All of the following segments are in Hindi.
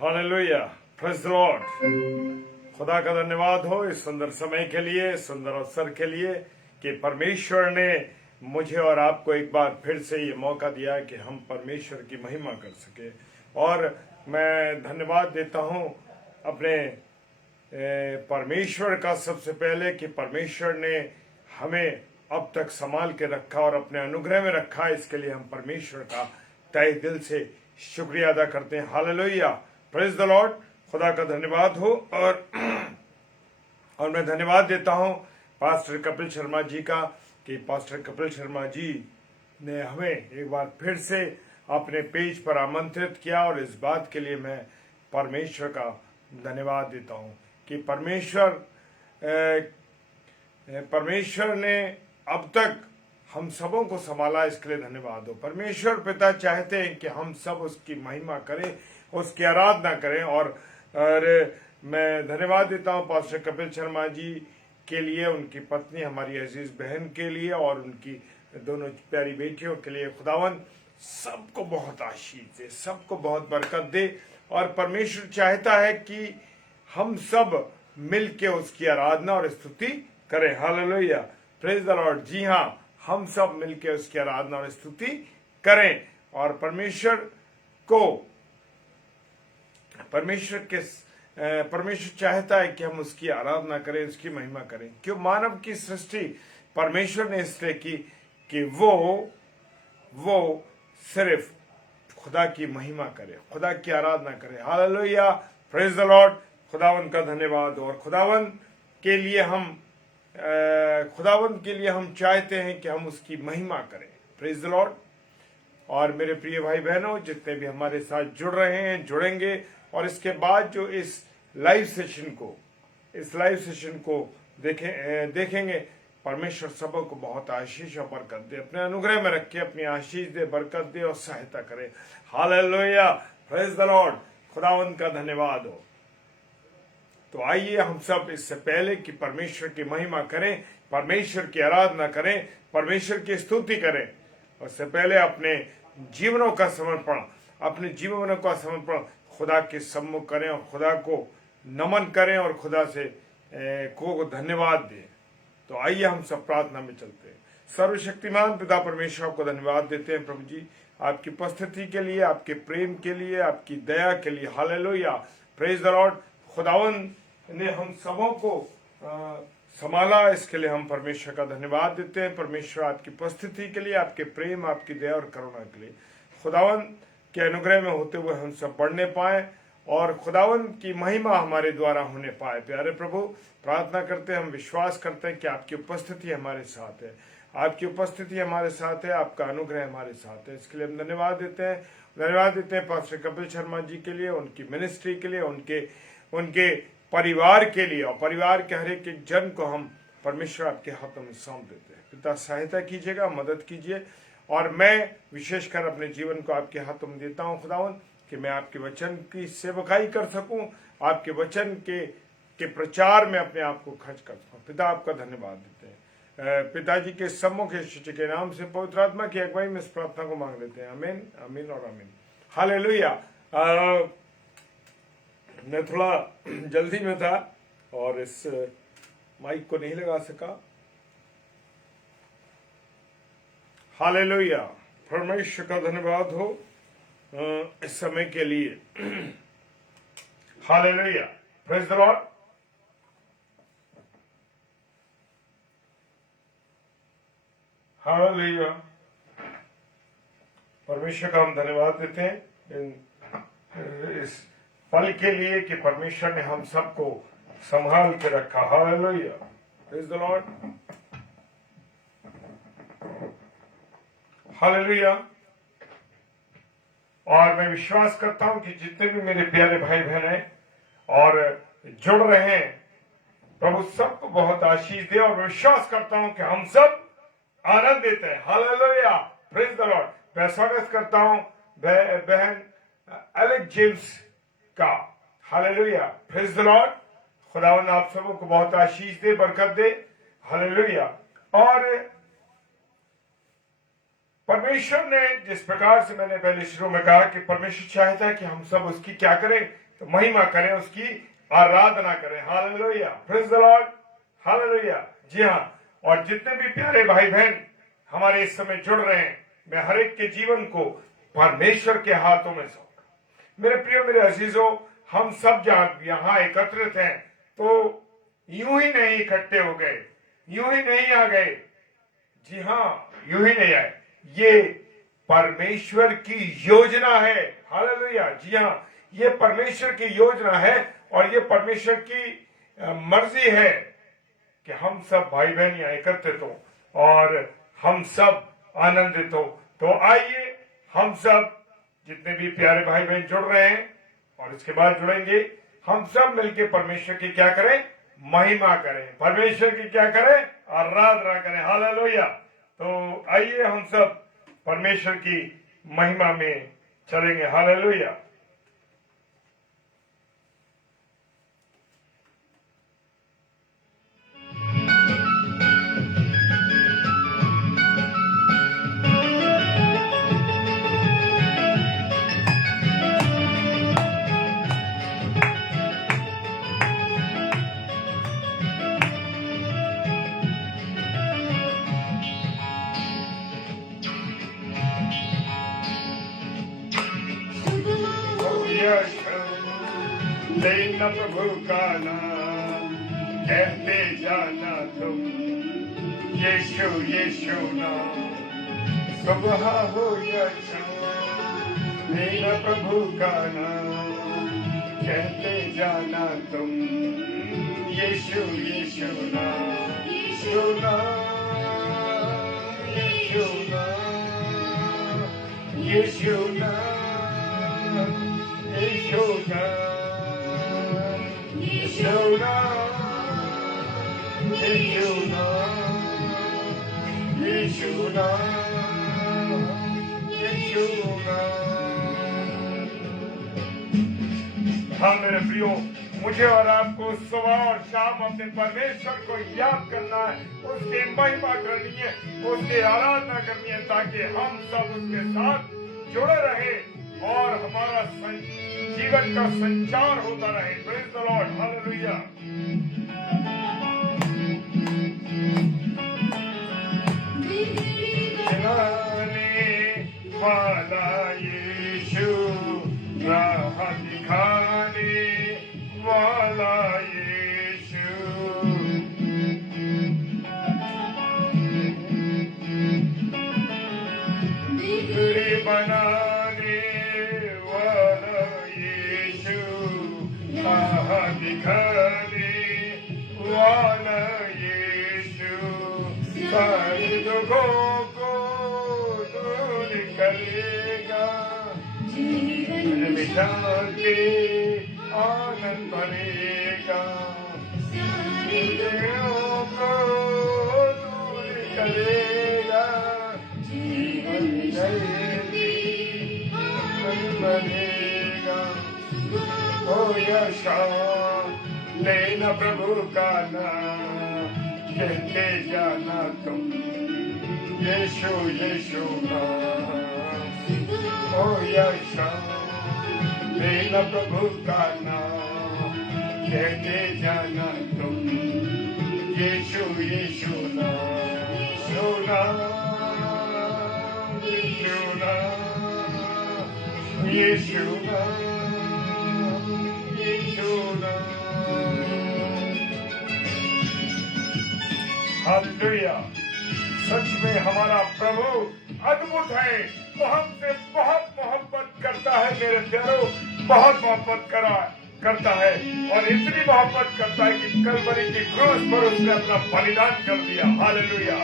Hallelujah, praise the Lord. खुदा का धन्यवाद हो इस सुंदर समय के लिए, सुंदर अवसर के लिए कि परमेश्वर ने मुझे और आपको एक बार फिर से ये मौका दिया कि हम परमेश्वर की महिमा कर सके। और मैं धन्यवाद देता हूँ अपने परमेश्वर का सबसे पहले कि परमेश्वर ने हमें अब तक संभाल के रखा और अपने अनुग्रह में रखा। इसके लिए हम परमेश्वर का तहे दिल से शुक्रिया अदा करते हैं। Hallelujah, praise the Lord. खुदा का धन्यवाद हो। और मैं धन्यवाद देता हूं पास्टर कपिल शर्मा जी का कि पास्टर कपिल शर्मा जी ने हमें एक बार फिर से अपने पेज पर आमंत्रित किया, और इस बात के लिए मैं परमेश्वर का धन्यवाद देता हूं कि परमेश्वर ने अब तक हम सबों को संभाला। इसके लिए धन्यवाद हो। परमेश्वर पिता चाहते हैं कि हम सब उसकी महिमा करें, उसकी आराधना करें। और मैं धन्यवाद देता हूं पास्टर कपिल शर्मा जी के लिए, उनकी पत्नी हमारी अजीज बहन के लिए और उनकी दोनों प्यारी बेटियों के लिए। खुदावन सबको बहुत आशीष दे, सबको बहुत बरकत दे। और परमेश्वर चाहता है कि हम सब मिलके उसकी आराधना और स्तुति करें। Hallelujah, praise the lord. जी हाँ, हम सब मिलके उसकी आराधना और स्तुति करें। और परमेश्वर चाहता है कि हम उसकी आराधना करें, उसकी महिमा करें। क्यों? मानव की सृष्टि परमेश्वर ने इसलिए की कि वो सिर्फ खुदा की महिमा करे, खुदा की आराधना करे। Hallelujah, praise the Lord. खुदावन का धन्यवाद। और खुदावन के लिए हम चाहते हैं कि हम उसकी महिमा करें। Praise the Lord. और मेरे प्रिय भाई बहनों, जितने भी हमारे साथ जुड़ रहे हैं, जुड़ेंगे, और इसके बाद जो इस लाइव सेशन को देखेंगे, परमेश्वर सबों को बहुत आशीष और बरकत दे, अपने अनुग्रह में रखे, अपनी आशीष दे, बरकत दे और सहायता करे। Hallelujah, praise the Lord. खुदावंत का धन्यवाद हो। तो आइए हम सब इससे पहले कि परमेश्वर की महिमा करें, परमेश्वर की आराधना करें, परमेश्वर की स्तुति करें, उससे पहले अपने जीवनों का समर्पण खुदा के सम्मुख करें और खुदा को नमन करें और खुदा से को धन्यवाद दें। तो आइए हम सब प्रार्थना में चलते हैं। सर्वशक्तिमान पिता परमेश्वर को धन्यवाद देते हैं प्रभु जी, आपकी उपस्थिति के लिए, आपके प्रेम के लिए, आपकी दया के लिए। Hallelujah, praise the Lord. खुदावन ने हम सबों को संभाला, इसके लिए हम परमेश्वर का धन्यवाद देते हैं। परमेश्वर आपकी उपस्थिति के लिए, आपके प्रेम, आपकी दया और करुणा के लिए। खुदावन के अनुग्रह में होते हुए हम सब बढ़ने पाए और खुदावन की महिमा हमारे द्वारा होने पाए। प्यारे प्रभु, प्रार्थना करते हैं, हम विश्वास करते हैं कि आपकी उपस्थिति हमारे साथ है, आपकी उपस्थिति हमारे साथ है, आपका अनुग्रह हमारे साथ है। इसके लिए हम धन्यवाद देते हैं पास्टर कपिल शर्मा जी के लिए, उनकी मिनिस्ट्री के लिए, उनके परिवार के लिए, और परिवार के हर एक जन को हम परमेश्वर आपके हाथों में सौंप देते हैं। पिता, सहायता कीजिएगा, मदद कीजिए, और मैं विशेषकर अपने जीवन को आपके हाथों में देता हूं खुदावन, कि मैं आपके वचन की सेवकाई कर सकूं, आपके वचन के प्रचार में अपने आप को खर्च कर सकूं। पिता, आपका धन्यवाद देते हैं। पिताजी के सम्मुख यीशु के नाम से पवित्र आत्मा की अगुवाई में इस प्रार्थना को मांग लेते हैं। आमीन, आमीन और आमीन। हालेलुया। मैं थोड़ा जल्दी में था और इस माइक को नहीं लगा सका। हालेलुया, परमेश्वर का धन्यवाद हो इस समय के लिए। Hallelujah, praise the lord. Hallelujah, परमेश्वर का हम धन्यवाद देते हैं इस पल के लिए कि परमेश्वर ने हम सबको संभाल के रखा। Hallelujah, praise the lord. Hallelujah. और मैं विश्वास करता हूं कि जितने भी मेरे प्यारे भाई बहन हैं और जुड़ रहे हैं, प्रभु सबको बहुत आशीष दे। और विश्वास करता हूं कि हम सब आनंद देते हैं। Hallelujah, praise the Lord. मैं स्वागत करता हूं बहन एलेक्स जेम्स का। Hallelujah, praise the Lord. खुदावन आप सबों को बहुत आशीष दे, बरकत दे। हालेलुया। और परमेश्वर ने जिस प्रकार से, मैंने पहले शुरू में कहा कि परमेश्वर चाहता है कि हम सब उसकी क्या करें, तो महिमा करें, उसकी आराधना करें। Hallelujah, praise the lord, hallelujah. जी हाँ, और जितने भी प्यारे भाई बहन हमारे इस समय जुड़ रहे हैं, मैं हर एक के जीवन को परमेश्वर के हाथों में सौंपता हूं। मेरे प्रिय, मेरे अजीजों, हम सब जहां यहाँ एकत्रित हैं तो यूं ही नहीं इकट्ठे हो गए, यूं ही नहीं आ गए। जी हाँ, यूं ही नहीं आए, ये परमेश्वर की योजना है। हालेलुया, जी हाँ, ये परमेश्वर की योजना है और ये परमेश्वर की मर्जी है कि हम सब भाई बहन यहाँ एकत्रित हो और हम सब आनंदित हो। तो आइए हम सब जितने भी प्यारे भाई बहन जुड़ रहे हैं और इसके बाद जुड़ेंगे, हम सब मिलकर परमेश्वर की क्या करें, महिमा करें, परमेश्वर की क्या करें, आराधना करें। हालेलुया। तो आइए हम सब परमेश्वर की महिमा में चलेंगे। हालेलुया। लेना प्रभु का नाम, कहते जाना तुम यीशु यीशु नाम। सुबह हो या शाम, लेना प्रभु का नाम, कहते जाना तुम यीशु यीशु नाम। यीशु नाम, यीशु नाम, यीशु नाम, यीशु नाम, यीशु नाम, यीशु नाम, यीशु नाम, यीशु नाम। हाँ मेरे प्रियो, मुझे और आपको सुबह और शाम अपने परमेश्वर को याद करना है, उसकी महिमा करनी है, उसकी आराधना करनी है, ताकि हम सब उसके साथ जुड़े रहे और हमारा जीवन का संचार होता रहे। Praise the lord, hallelujah. दिखाने वाला यीशु, राह दिखाने वाला यीशु, बिगड़ी बनाने वाला यीशु, राह दिखाने वाला यीशु, सारे दुखों को दूर करेगा, जीवन मिटा के आनंद भरेगा, सारे दुखों को दूर करेगा, जीवन मिटा के आनंद भरेगा। हो या शाम, लेना प्रभु का नाम, कहते जाना तुम यीशु यीशु नाम। हो या शाम, लेना प्रभु का नाम, कहते जाना तुम यीशु यीशु नाम। यीशु नाम, यीशु नाम, यीशु नाम, यीशु नाम। हालेलुया। सच में हमारा प्रभु अद्भुत है, वो हमसे बहुत मोहब्बत करता है मेरे प्यारों, बहुत मोहब्बत करता है और इतनी मोहब्बत करता है कि कलवरी की क्रूस पर उसने अपना बलिदान कर दिया। हालेलुया,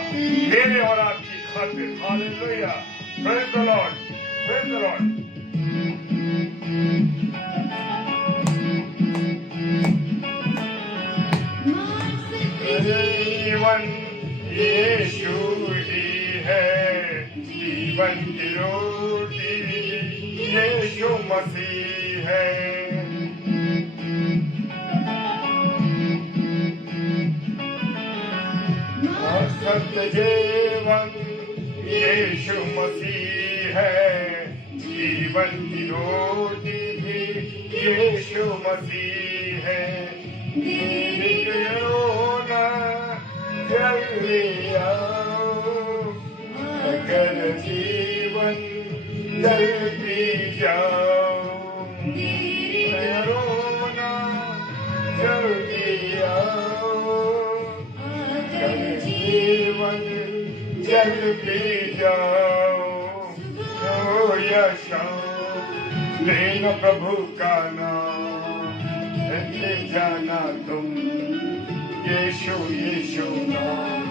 मेरे और आपकी खातिर। Hallelujah, praise the Lord, praise the Lord. जीवन यीशु ही है, जीवन की रोटी यीशु मसीह है। सत्य जीवन यीशु मसीह है, जीवन की रोटी भी यीशु मसीह है। मेरी रोना जल्दी आओ, अगर जीवन जल्दी जाओ, मेरा रोना जल्दी आओ, अगर जीवन जल्दी जाओ। हो या शाम लेना प्रभु का नाम, रहते जाना तुम यीशु यीशु नाम।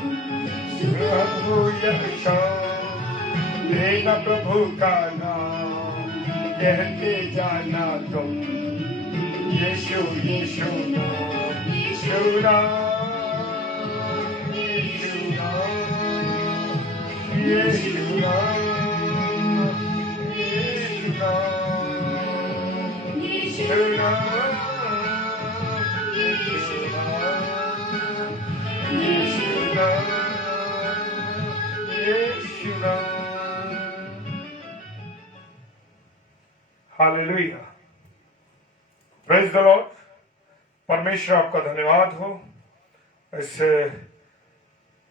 प्रभु या शाम लेना प्रभु का नाम, कहते जाना तुम यीशु यीशु नाम। यीशु नाम यीशु नाम, यीशु नाम यीशु नाम, यीशु नाम यीशु नाम, यीशु नाम यीशु नाम। Hallelujah, praise the Lord. परमेश्वर आपका धन्यवाद हो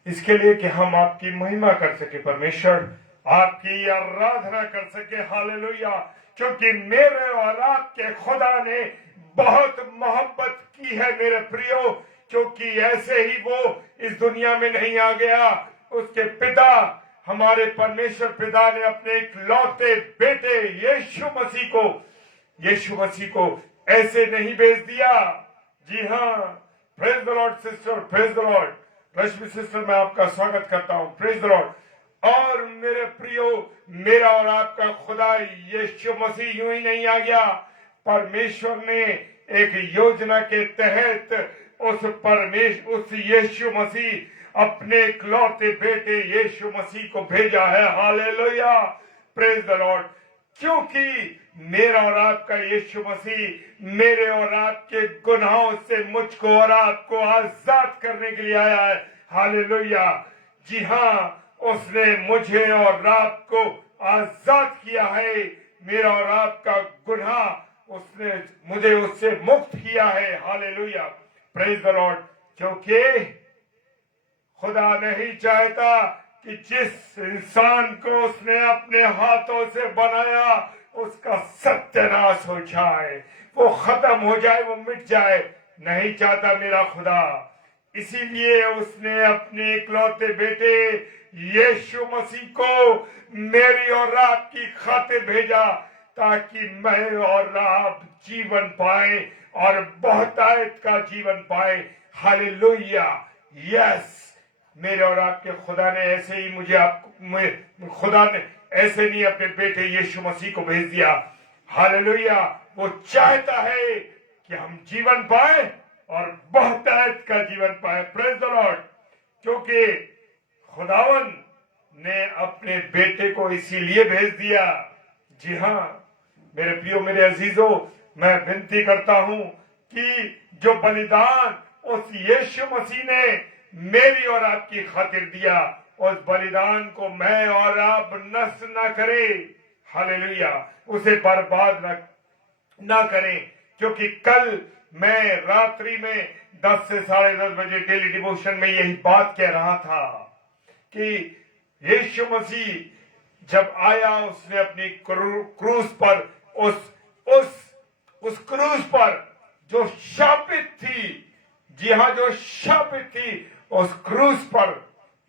इसके लिए कि हम आपकी महिमा कर सके, परमेश्वर आपकी आराधना कर सके। हालेलुया, क्योंकि मेरे और आपके खुदा ने बहुत मोहब्बत की है मेरे प्रियो, क्योंकि ऐसे ही वो इस दुनिया में नहीं आ गया। उसके पिता हमारे परमेश्वर पिता ने अपने इकलौते बेटे यीशु मसीह को ऐसे नहीं भेज दिया। जी हाँ, praise the Lord sister, praise the Lord. Rashmi sister, मैं आपका स्वागत करता हूँ, प्रेज द लॉर्ड। और मेरे प्रियो, मेरा और आपका खुदा यीशु मसीह यूं ही नहीं आ गया। परमेश्वर ने एक योजना के तहत उस यीशु मसीह अपने इकलौते बेटे यीशु मसीह को भेजा है। Hallelujah, praise the lord. क्योंकि मेरा और आपका यीशु मसीह मेरे और आपके गुनाहों से मुझको और आपको आजाद करने के लिए आया है। हालेलुया, जी हाँ, उसने मुझे और आपको आजाद किया है। मेरा और आपका गुनाह उसने मुझे उससे मुक्त किया है। Hallelujah, praise the lord. क्योंकि खुदा नहीं चाहता कि जिस इंसान को उसने अपने हाथों से बनाया उसका सत्यानाश हो जाए, वो खत्म हो जाए, वो मिट जाए। नहीं चाहता मेरा खुदा। इसीलिए उसने अपने इकलौते बेटे यीशु मसीह को मेरी और आपकी खातिर भेजा, ताकि मैं और आप जीवन पाए और बहुतायत का जीवन पाए। हालेलुया, यस, मेरे और आपके खुदा ने ऐसे ही खुदा ने ऐसे नहीं अपने बेटे यीशु मसीह को भेज दिया। हालेलुया, वो चाहता है कि हम जीवन पाए और बहुतायत का जीवन पाए। Praise the lord. क्योंकि खुदावन ने अपने बेटे को इसीलिए भेज दिया। जी हाँ मेरे प्रियो, मेरे अजीजों, मैं विनती करता हूं कि जो बलिदान उस यीशु मसीह ने मेरी और आपकी खातिर दिया, उस बलिदान को मैं और आप नष्ट ना करें। हालेलुया, उसे बर्बाद ना करें। क्योंकि कल मैं रात्रि में 10 से 10:30 बजे डेली डिवोशन में यही बात कह रहा था कि यीशु मसीह जब आया, उसने अपनी क्रूस पर उस क्रूस पर जो शापित थी, जी हाँ, जो शापित थी, उस क्रूस पर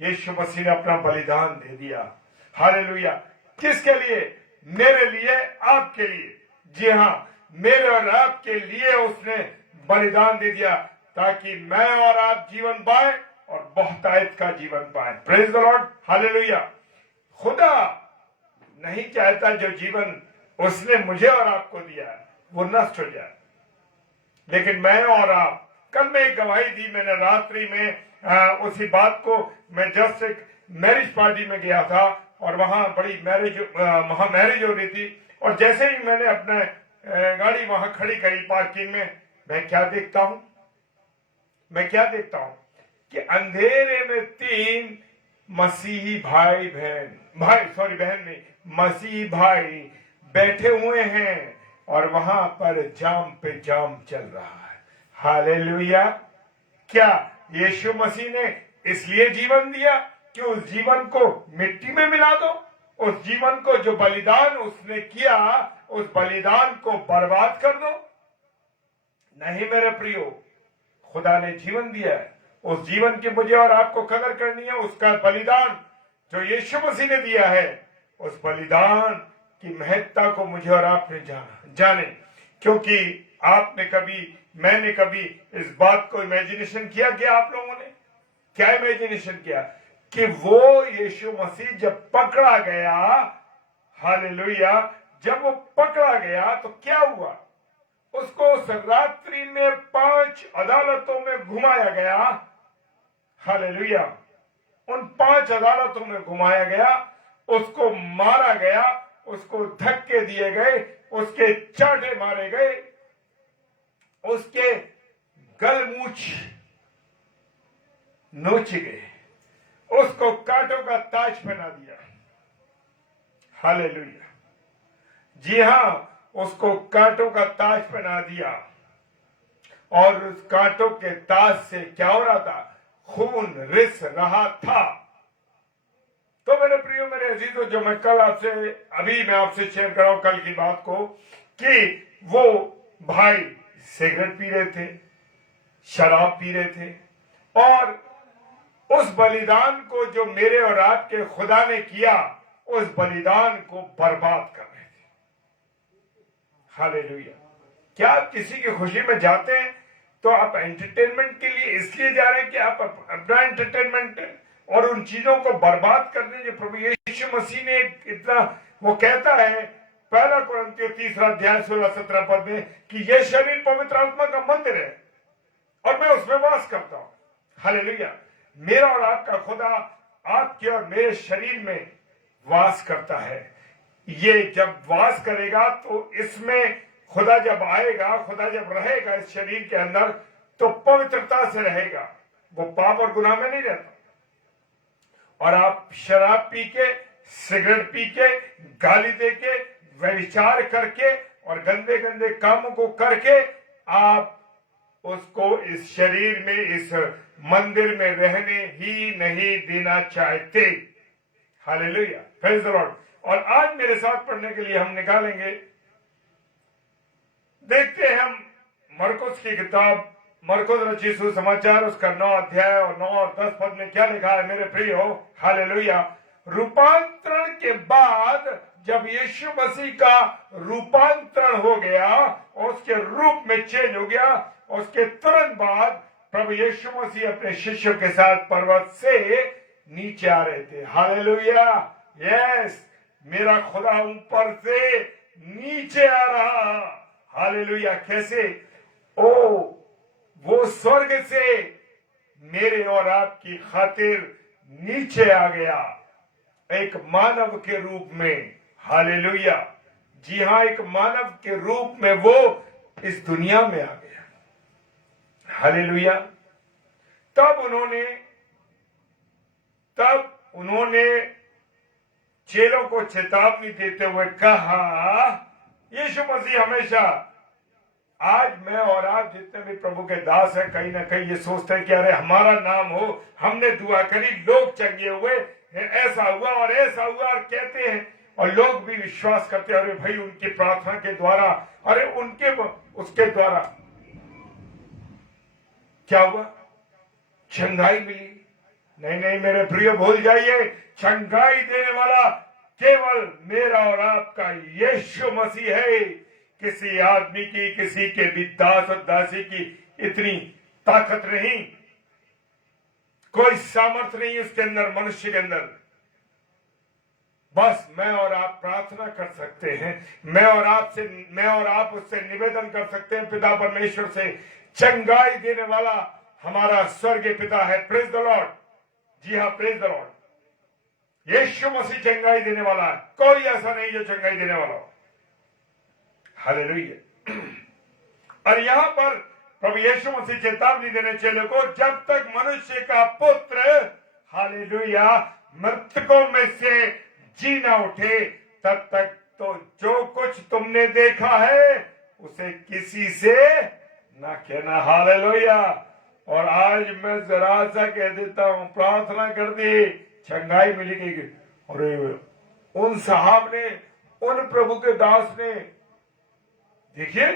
यीशु मसीह ने अपना बलिदान दे दिया। हालेलुया, किसके लिए? मेरे लिए, आपके लिए। जी हाँ, मेरे और आपके लिए उसने बलिदान दे दिया, ताकि मैं और आप जीवन पाए और बहुतायत का जीवन पाए। Praise the lord. हालेलुया। खुदा नहीं चाहता जो जीवन उसने मुझे और आपको दिया वो नष्ट हो जाए, लेकिन मैं और आप, कल मैं एक गवाही दी मैंने रात्रि में, उसी बात को, मैं जस्ट एक मैरिज पार्टी में गया था और वहां बड़ी वहां मैरिज हो रही थी, और जैसे ही मैंने अपने गाड़ी वहां खड़ी करी पार्किंग में, मैं क्या देखता हूं कि अंधेरे में 3 मसीही बहन नहीं, मसीही भाई बैठे हुए हैं। और वहां पर जाम पे जाम चल रहा है। हालेलुया। क्या यीशु मसीह ने इसलिए जीवन दिया कि उस जीवन को मिट्टी में मिला दो? उस जीवन को, जो बलिदान उसने किया, उस बलिदान को बर्बाद कर दो? नहीं मेरे प्रियो, खुदा ने जीवन दिया है, उस जीवन की मुझे और आपको कदर करनी है। उसका बलिदान जो यीशु मसीह ने दिया है, उस बलिदान की महत्ता को मुझे और आपने जाने। क्योंकि आपने कभी, मैंने कभी इस बात को इमेजिनेशन किया कि आप लोगों ने क्या इमेजिनेशन किया कि वो यीशु मसीह जब पकड़ा गया, हालेलुया, जब वो पकड़ा गया तो क्या हुआ? उसको उस रात्रि में 5 अदालतों में घुमाया गया। हालेलुया। उन 5 अदालतों में घुमाया गया, उसको मारा गया, उसको धक्के दिए गए, उसके चाटे मारे गए, उसके गलमूछ नोचे गए, उसको कांटों का ताज पहना दिया। हालेलुया। जी हां, उसको कांटों का ताज पहना दिया। और उस कांटों के ताज से क्या हो रहा था? खून रिस रहा था। तो मेरे प्रियो, मेरे अजीजों, जो मैं कल आपसे, अभी मैं आपसे शेयर कर रहा हूं कल की बात को, कि वो भाई सिगरेट पी रहे थे, शराब पी रहे थे, और उस बलिदान को जो मेरे और आपके खुदा ने किया, उस बलिदान को बर्बाद कर रहे थे। हालेलुया। क्या आप किसी की खुशी में जाते हैं तो आप एंटरटेनमेंट के लिए इसलिए जा रहे हैं कि आप अपना एंटरटेनमेंट और उन चीजों को बर्बाद कर दें जो प्रभु यीशु मसीह ने इतना, वो कहता है 1 कुरिन्थियों 3 अध्याय 16-17 पद में कि यह शरीर पवित्र आत्मा का मंदिर है और मैं उसमें वास करता हूं। हालेलुया। मेरा और आपका खुदा आपके और मेरे शरीर में वास करता है। ये जब वास करेगा तो इसमें खुदा जब आएगा, खुदा जब रहेगा इस शरीर के अंदर, तो पवित्रता से रहेगा, वो पाप और गुनाह में नहीं रहता। और आप शराब पी के, सिगरेट पी के, गाली दे के, व्यभिचार करके और गंदे गंदे कामों को करके आप उसको इस शरीर में, इस मंदिर में रहने ही नहीं देना चाहते। Hallelujah, praise the Lord. और आज मेरे साथ पढ़ने के लिए हम निकालेंगे, देखते हैं हम मरकुस की किताब, मरकुस रचित सुसमाचार, उसका 9 अध्याय और 9 और 10 पद में क्या लिखा है मेरे प्रियो। हालेलुया। रूपांतरण के बाद जब यीशु मसीह का रूपांतरण हो गया और उसके रूप में चेंज हो गया, उसके तुरंत बाद प्रभु यीशु मसीह अपने शिष्यों के साथ पर्वत से नीचे आ रहे थे। हालेलुया। यस, मेरा खुदा ऊपर से नीचे आ रहा। हालेलुया। कैसे? ओ, वो स्वर्ग से मेरे और आपकी खातिर नीचे आ गया, एक मानव के रूप में। हालेलुया। जी हां, एक मानव के रूप में वो इस दुनिया में आ गया। हालेलुया। तब उन्होंने चेलों को चेतावनी देते हुए कहा, यीशु मसीह हमेशा, आज मैं और आप जितने भी प्रभु के दास हैं, कहीं ना कहीं ये सोचते हैं कि अरे हमारा नाम हो, हमने दुआ करी, लोग चंगे हुए, ऐसा हुआ और ऐसा हुआ, और कहते हैं और लोग भी विश्वास करते हैं, अरे भाई उनकी प्रार्थना के द्वारा, अरे उनके उसके द्वारा क्या हुआ? चंगाई मिली। नहीं नहीं मेरे प्रिय, भूल जाइए, चंगाई देने वाला केवल मेरा और आपका यीशु मसीह है। किसी आदमी की, किसी के भी दास और दासी की इतनी ताकत नहीं, कोई सामर्थ्य नहीं उसके अंदर, मनुष्य के अंदर। बस मैं और आप प्रार्थना कर सकते हैं, मैं और आप उससे निवेदन कर सकते हैं, पिता परमेश्वर से। चंगाई देने वाला हमारा स्वर्गीय पिता है। Praise the lord. जी हाँ, praise the lord. Yeshu Masih चंगाई देने वाला है, कोई ऐसा नहीं जो चंगाई देने वाला हो। हालेलुया। और यहां पर प्रभु यीशु मसीह चेतावनी देने चले को, जब तक मनुष्य का पुत्र, हालेलुया, मृतकों में से जी ना उठे, तब तक तो जो कुछ तुमने देखा है उसे किसी से ना कहना। हालेलुया। और आज मैं जरा सा कह देता हूं, प्रार्थना कर दी, चंगाई मिलेगी। और उन साहब ने, उन प्रभु के दास ने, देखिए,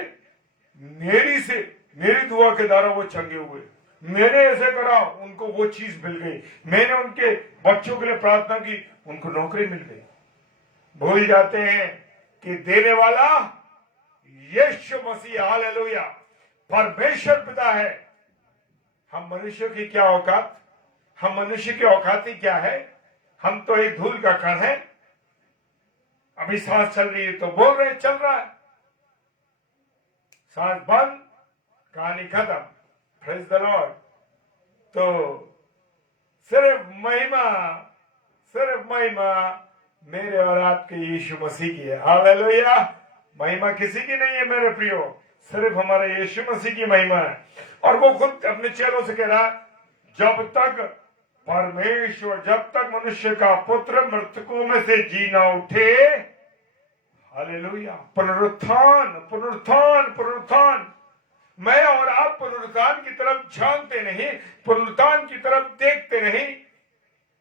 मेरी दुआ के द्वारा वो चंगे हुए। मैंने ऐसे करा, उनको वो चीज मिल गई। मैंने उनके बच्चों के लिए प्रार्थना की, उनको नौकरी मिल गई। भूल जाते हैं कि देने वाला यीशु मसीह, हालेलुया, परमेश्वर पिता है। हम मनुष्य की क्या औकात, हम मनुष्य की औकात ही क्या है? हम तो एक धूल का कण है। अभी सांस चल रही है तो बोल रहे, चल रहा है, सांस बंद, कहानी खत्म। Praise the Lord. तो सिर्फ महिमा मेरे और आपके यीशु मसीह की है। हालेलुया। महिमा किसी की नहीं है मेरे प्रियो, सिर्फ हमारे यीशु मसीह की महिमा है। और वो खुद अपने चेलों से कह रहा, जब तक परमेश्वर, जब तक मनुष्य का पुत्र मृतकों में से जी ना उठे, हालेलुया, पुनरुत्थान पुनरुत्थान पुनरुत्थान। मैं और आप पुनरुत्थान की तरफ झांकते नहीं, पुनरुत्थान की तरफ देखते नहीं।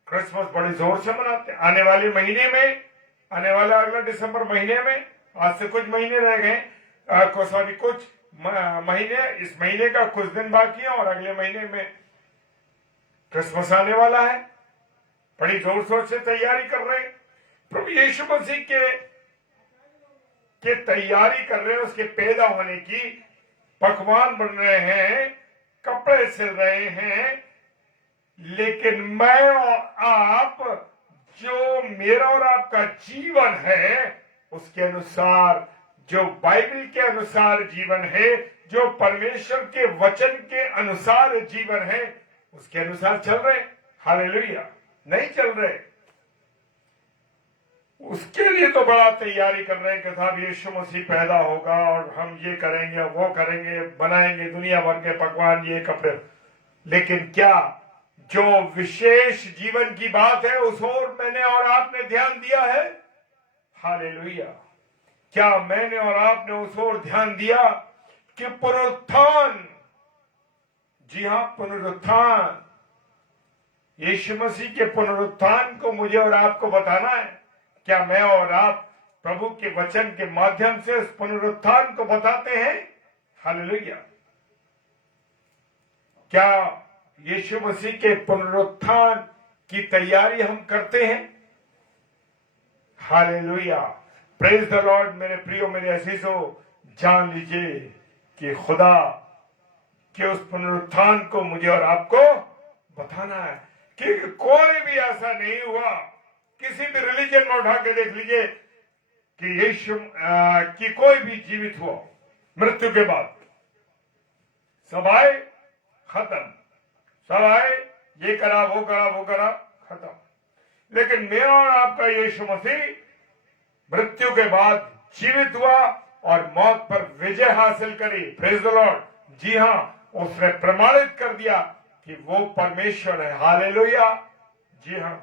क्रिसमस बड़े जोर से मनाते हैं। आने वाले महीने में, आने वाला अगला दिसंबर महीने में, आज से कुछ महीने रह गए, कुछ महीने, इस महीने का कुछ दिन बाकी है और अगले महीने में क्रिसमस आने वाला है। बड़ी जोर शोर से तैयारी कर रहे हैं। प्रभु यीशु मसीह के तैयारी कर रहे हैं, उसके पैदा होने की। पकवान बन रहे हैं, कपड़े सिल रहे हैं। लेकिन मैं और आप, जो मेरा और आपका जीवन है, उसके अनुसार, जो बाइबल के अनुसार जीवन है, जो परमेश्वर के वचन के अनुसार जीवन है, उसके अनुसार चल रहे। हालेलुया। नहीं चल रहे, उसके लिए तो बड़ा तैयारी कर रहे हैं कि साहब यीशु मसीह पैदा होगा और हम ये करेंगे, वो करेंगे, बनाएंगे दुनिया भर के पकवान, ये कपड़े। लेकिन क्या जो विशेष जीवन की बात है उस ओर मैंने और आपने ध्यान दिया है? हालेलुया। क्या मैंने और आपने उस ओर ध्यान दिया कि पुनरुत्थान, जी हां, पुनरुत्थान, यीशु मसीह के पुनरुत्थान को मुझे और आपको बताना है। क्या मैं और आप प्रभु के वचन के माध्यम से उस पुनरुत्थान को बताते हैं? हालेलुया। क्या यीशु मसीह के पुनरुत्थान की तैयारी हम करते हैं? हालेलुया। Praise the Lord. मेरे प्रियो, मेरे अजीजों, जान लीजिए कि खुदा के उस पुनरुत्थान को मुझे और आपको बताना है। कि कोई भी ऐसा नहीं हुआ, किसी भी रिलीजन में उठा के देख लीजिए कि यीशु की कोई भी जीवित हुआ मृत्यु के बाद। सब आए, खत्म, सब आए, ये करा, वो करा, वो करा, खत्म। लेकिन मेरा और आपका यीशु मसीह मृत्यु के बाद जीवित हुआ और मौत पर विजय हासिल करी। Praise the lord. जी हां, उसने प्रमाणित कर दिया कि वो परमेश्वर है। हालेलुया। जी हां,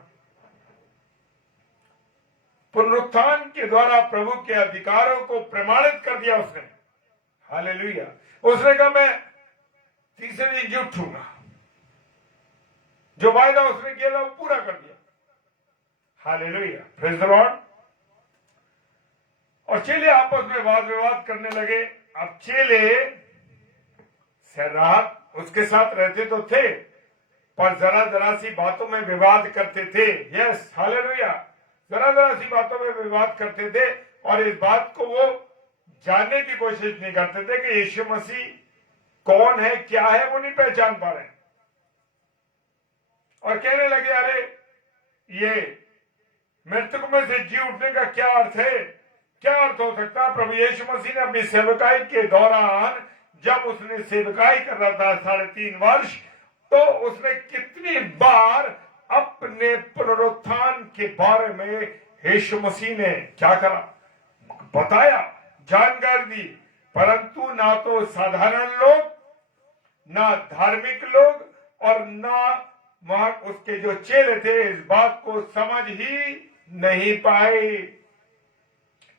पुनरुत्थान के द्वारा प्रभु के अधिकारों को प्रमाणित कर दिया उसने। हालेलुया। उसने कहा मैं तीसरे दिन जी उठूंगा। जो वायदा उसने किया था वो पूरा कर दिया। हालेलुया। Praise the Lord. और चेले आपस में वाद विवाद करने लगे। अब चेले रात उसके साथ रहते तो थे, पर जरा जरा सी बातों में विवाद करते थे। Yes, hallelujah. जरा जरा सी बातों में विवाद करते थे और इस बात को वो जानने की कोशिश नहीं करते थे कि यीशु मसीह कौन है, क्या है, वो नहीं पहचान पा रहे। और कहने लगे, अरे ये मृतकों में से जी उठने का क्या अर्थ है? क्या अर्थ हो सकता है? प्रभु यीशु मसीह ने अपनी सेवकाई के दौरान, जब उसने सेवकाई कर रहा था 3.5 वर्ष, तो उसने कितनी बार अपने पुनरुत्थान के बारे में यीशु मसीह ने क्या करा, बताया, जानकारी दी। परंतु ना तो साधारण लोग, ना धार्मिक लोग और ना वहां उसके जो चेले थे इस बात को समझ ही नहीं पाए।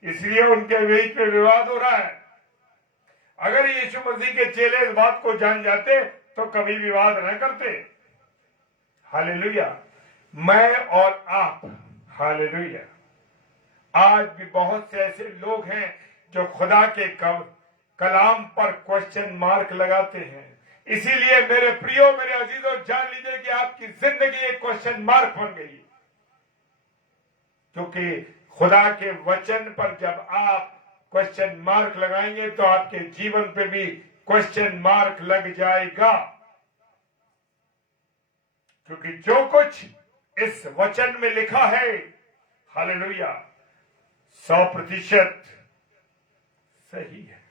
इसलिए उनके बीच में विवाद हो रहा है। अगर यीशु मसीह के चेले इस बात को जान जाते तो कभी विवाद न करते। हालेलुया। मैं और आप, हालेलुया, आज भी बहुत से ऐसे लोग हैं जो खुदा के कलाम पर क्वेश्चन मार्क लगाते हैं। इसीलिए मेरे प्रियो, मेरे अजीजों, जान लीजिए कि आपकी जिंदगी एक क्वेश्चन मार्क बन गई, क्योंकि खुदा के वचन पर जब आप क्वेश्चन मार्क लगाएंगे तो आपके जीवन पे भी क्वेश्चन मार्क लग जाएगा। क्योंकि जो कुछ इस वचन में लिखा है, हालेलुया, 100% सही है।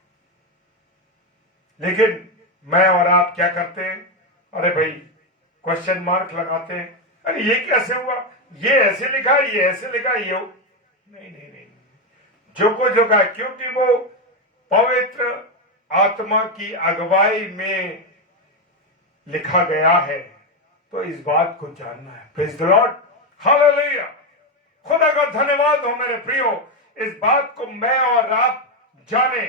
लेकिन मैं और आप क्या करते हैं? अरे भाई, क्वेश्चन मार्क लगाते हैं। अरे ये कैसे हुआ, ये ऐसे लिखा, ये ऐसे लिखा, ये नहीं नहीं नहीं, जो कुछ होगा, क्योंकि वो पवित्र आत्मा की अगुवाई में लिखा गया है, तो इस बात को जानना है। Praise the lord, hallelujah. खुदा का धन्यवाद हो मेरे प्रियो, इस बात को मैं और आप जाने,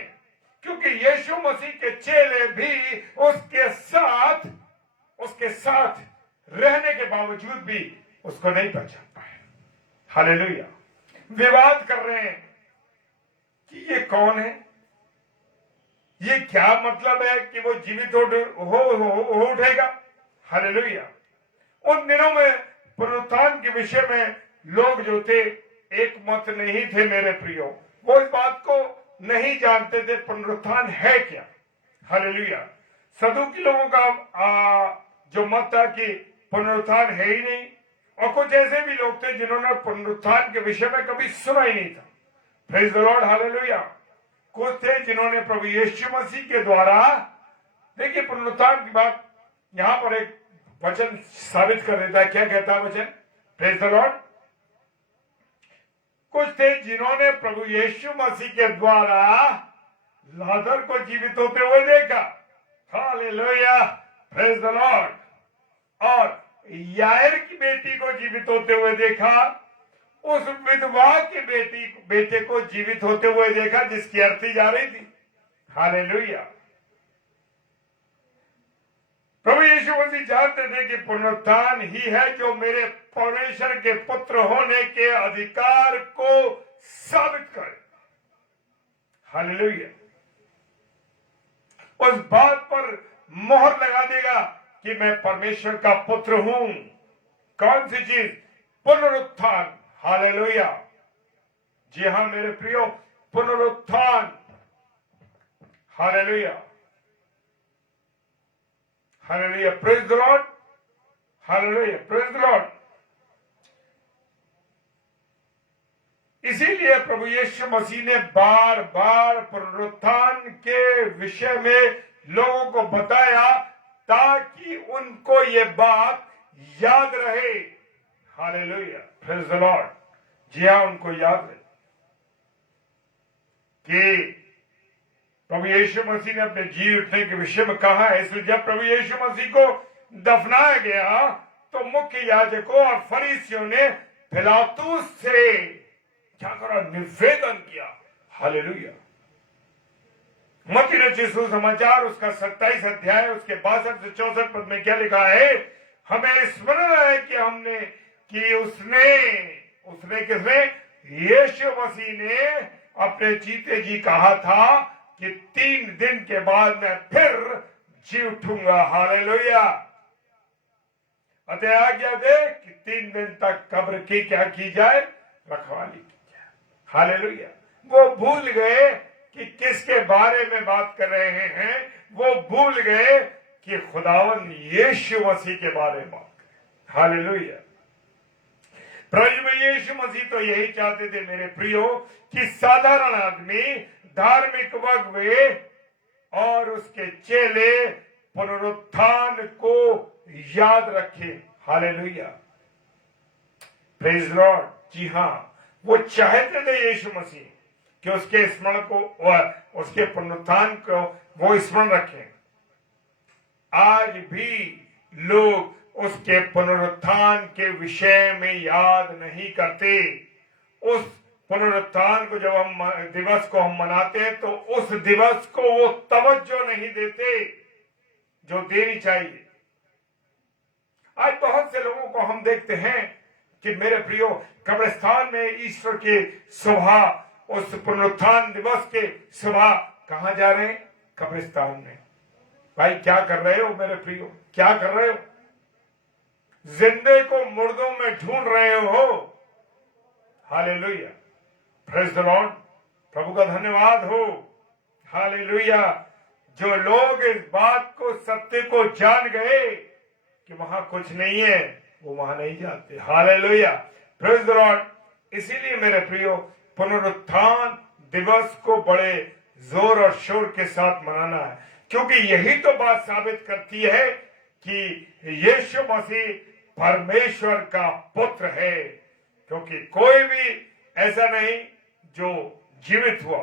क्योंकि यीशु मसीह के चेले भी उसके साथ रहने के बावजूद भी उसको नहीं पहचान पाए। हालेलुया। विवाद कर रहे हैं कि ये कौन है, ये क्या मतलब है कि वो जीवित हो उठेगा। हालेलुया। उन दिनों में पुनरुत्थान के विषय में लोग जो थे एक मत नहीं थे मेरे प्रियो, वो इस बात को नहीं जानते थे पुनरुत्थान है क्या। हालेलुया। सदूकी लोगों का जो मत था कि पुनरुत्थान है ही नहीं, और कुछ ऐसे भी लोग थे जिन्होंने पुनरुत्थान के विषय में कभी सुना ही नहीं था। Praise the lord, hallelujah. कुछ थे जिन्होंने प्रभु यीशु मसीह के द्वारा, देखिए पुनरुत्थान की बात यहां पर एक वचन साबित कर देता है। क्या कहता है वचन? Praise the Lord. कुछ थे जिन्होंने प्रभु यीशु मसीह के द्वारा लाजर को जीवित होते हुए देखा। Hallelujah, praise the Lord. और यायर की बेटी को जीवित होते हुए देखा, उस विधवा के बेटे को जीवित होते हुए देखा जिसकी अर्थी जा रही थी। हालेलुया। प्रभु यीशु मसीह जानते थे कि पुनरुत्थान ही है जो मेरे परमेश्वर के पुत्र होने के अधिकार को साबित करे। हालेलुया। उस बात पर मोहर लगा देगा कि मैं परमेश्वर का पुत्र हूं। कौन सी चीज? पुनरुत्थान। हालेलुया। जी हां मेरे प्रियो, पुनरुत्थान। Hallelujah, hallelujah, praise the lord, hallelujah, praise the Lord. इसीलिए प्रभु यीशु मसीह ने बार बार पुनरुत्थान के विषय में लोगों को बताया ताकि उनको ये बात याद रहे। Hallelujah, praise the lord. जी हां, उनको याद रहे कि प्रभु यीशु मसीह ने अपने जी उठने के विषय में कहा है। इसलिए जब प्रभु यीशु मसीह को दफनाया गया तो मुख्य याजकों और फरीसियों ने पिलातुस से क्या करा? निवेदन किया। हालेलुया। मत्ती रचित सुसमाचार उसका 27 अध्याय उसके 62 से 64 पद में क्या लिखा है? हमें स्मरण है कि उसने किसने? यीशु मसीह ने अपने जीते जी कहा था कि 3 दिन के बाद मैं फिर जी उठूंगा। हालेलुया। अतः आज्ञा दे कि 3 दिन तक कब्र की क्या की जाए? रखवाली की जाए। हालेलुया। वो भूल गए कि किसके बारे में बात कर रहे हैं। वो भूल गए कि खुदावन यीशु मसीह के बारे में बात करें। हालेलुया। प्रभु यीशु मसीह तो यही चाहते थे मेरे प्रियो कि साधारण आदमी, धार्मिक वक्वे और उसके चेले पुनरुत्थान को याद रखे। Hallelujah, praise Lord. जी हां, वो चाहते थे यीशु मसीह कि उसके स्मरण को, उसके पुनरुत्थान को वो स्मरण रखें। आज भी लोग उसके पुनरुत्थान के विषय में याद नहीं करते। उस पुनरुत्थान को जब हम दिवस को हम मनाते हैं तो उस दिवस को वो तवज्जो नहीं देते जो देनी चाहिए। आज बहुत से लोगों को हम देखते हैं कि मेरे प्रियो, कब्रिस्तान में ईश्वर के सुबह, उस पुनरुत्थान दिवस के सुबह कहां जा रहे हैं? कब्रिस्तान में। भाई क्या कर रहे हो मेरे प्रियो, क्या कर रहे हो? जिंदे को मुर्दों में ढूंढ रहे हो। हालेलुया, प्रेज द लॉर्ड, प्रभु का धन्यवाद हो। हालेलुया, जो लोग इस बात को, सत्य को जान गए कि वहां कुछ नहीं है, वो वहां नहीं जाते। Hallelujah, praise the Lord. इसीलिए मेरे प्रियो, पुनरुत्थान दिवस को बड़े जोर और शोर के साथ मनाना है, क्योंकि यही तो बात साबित करती है कि यीशु मसीह परमेश्वर का पुत्र है। क्योंकि कोई भी ऐसा नहीं जो जीवित हुआ,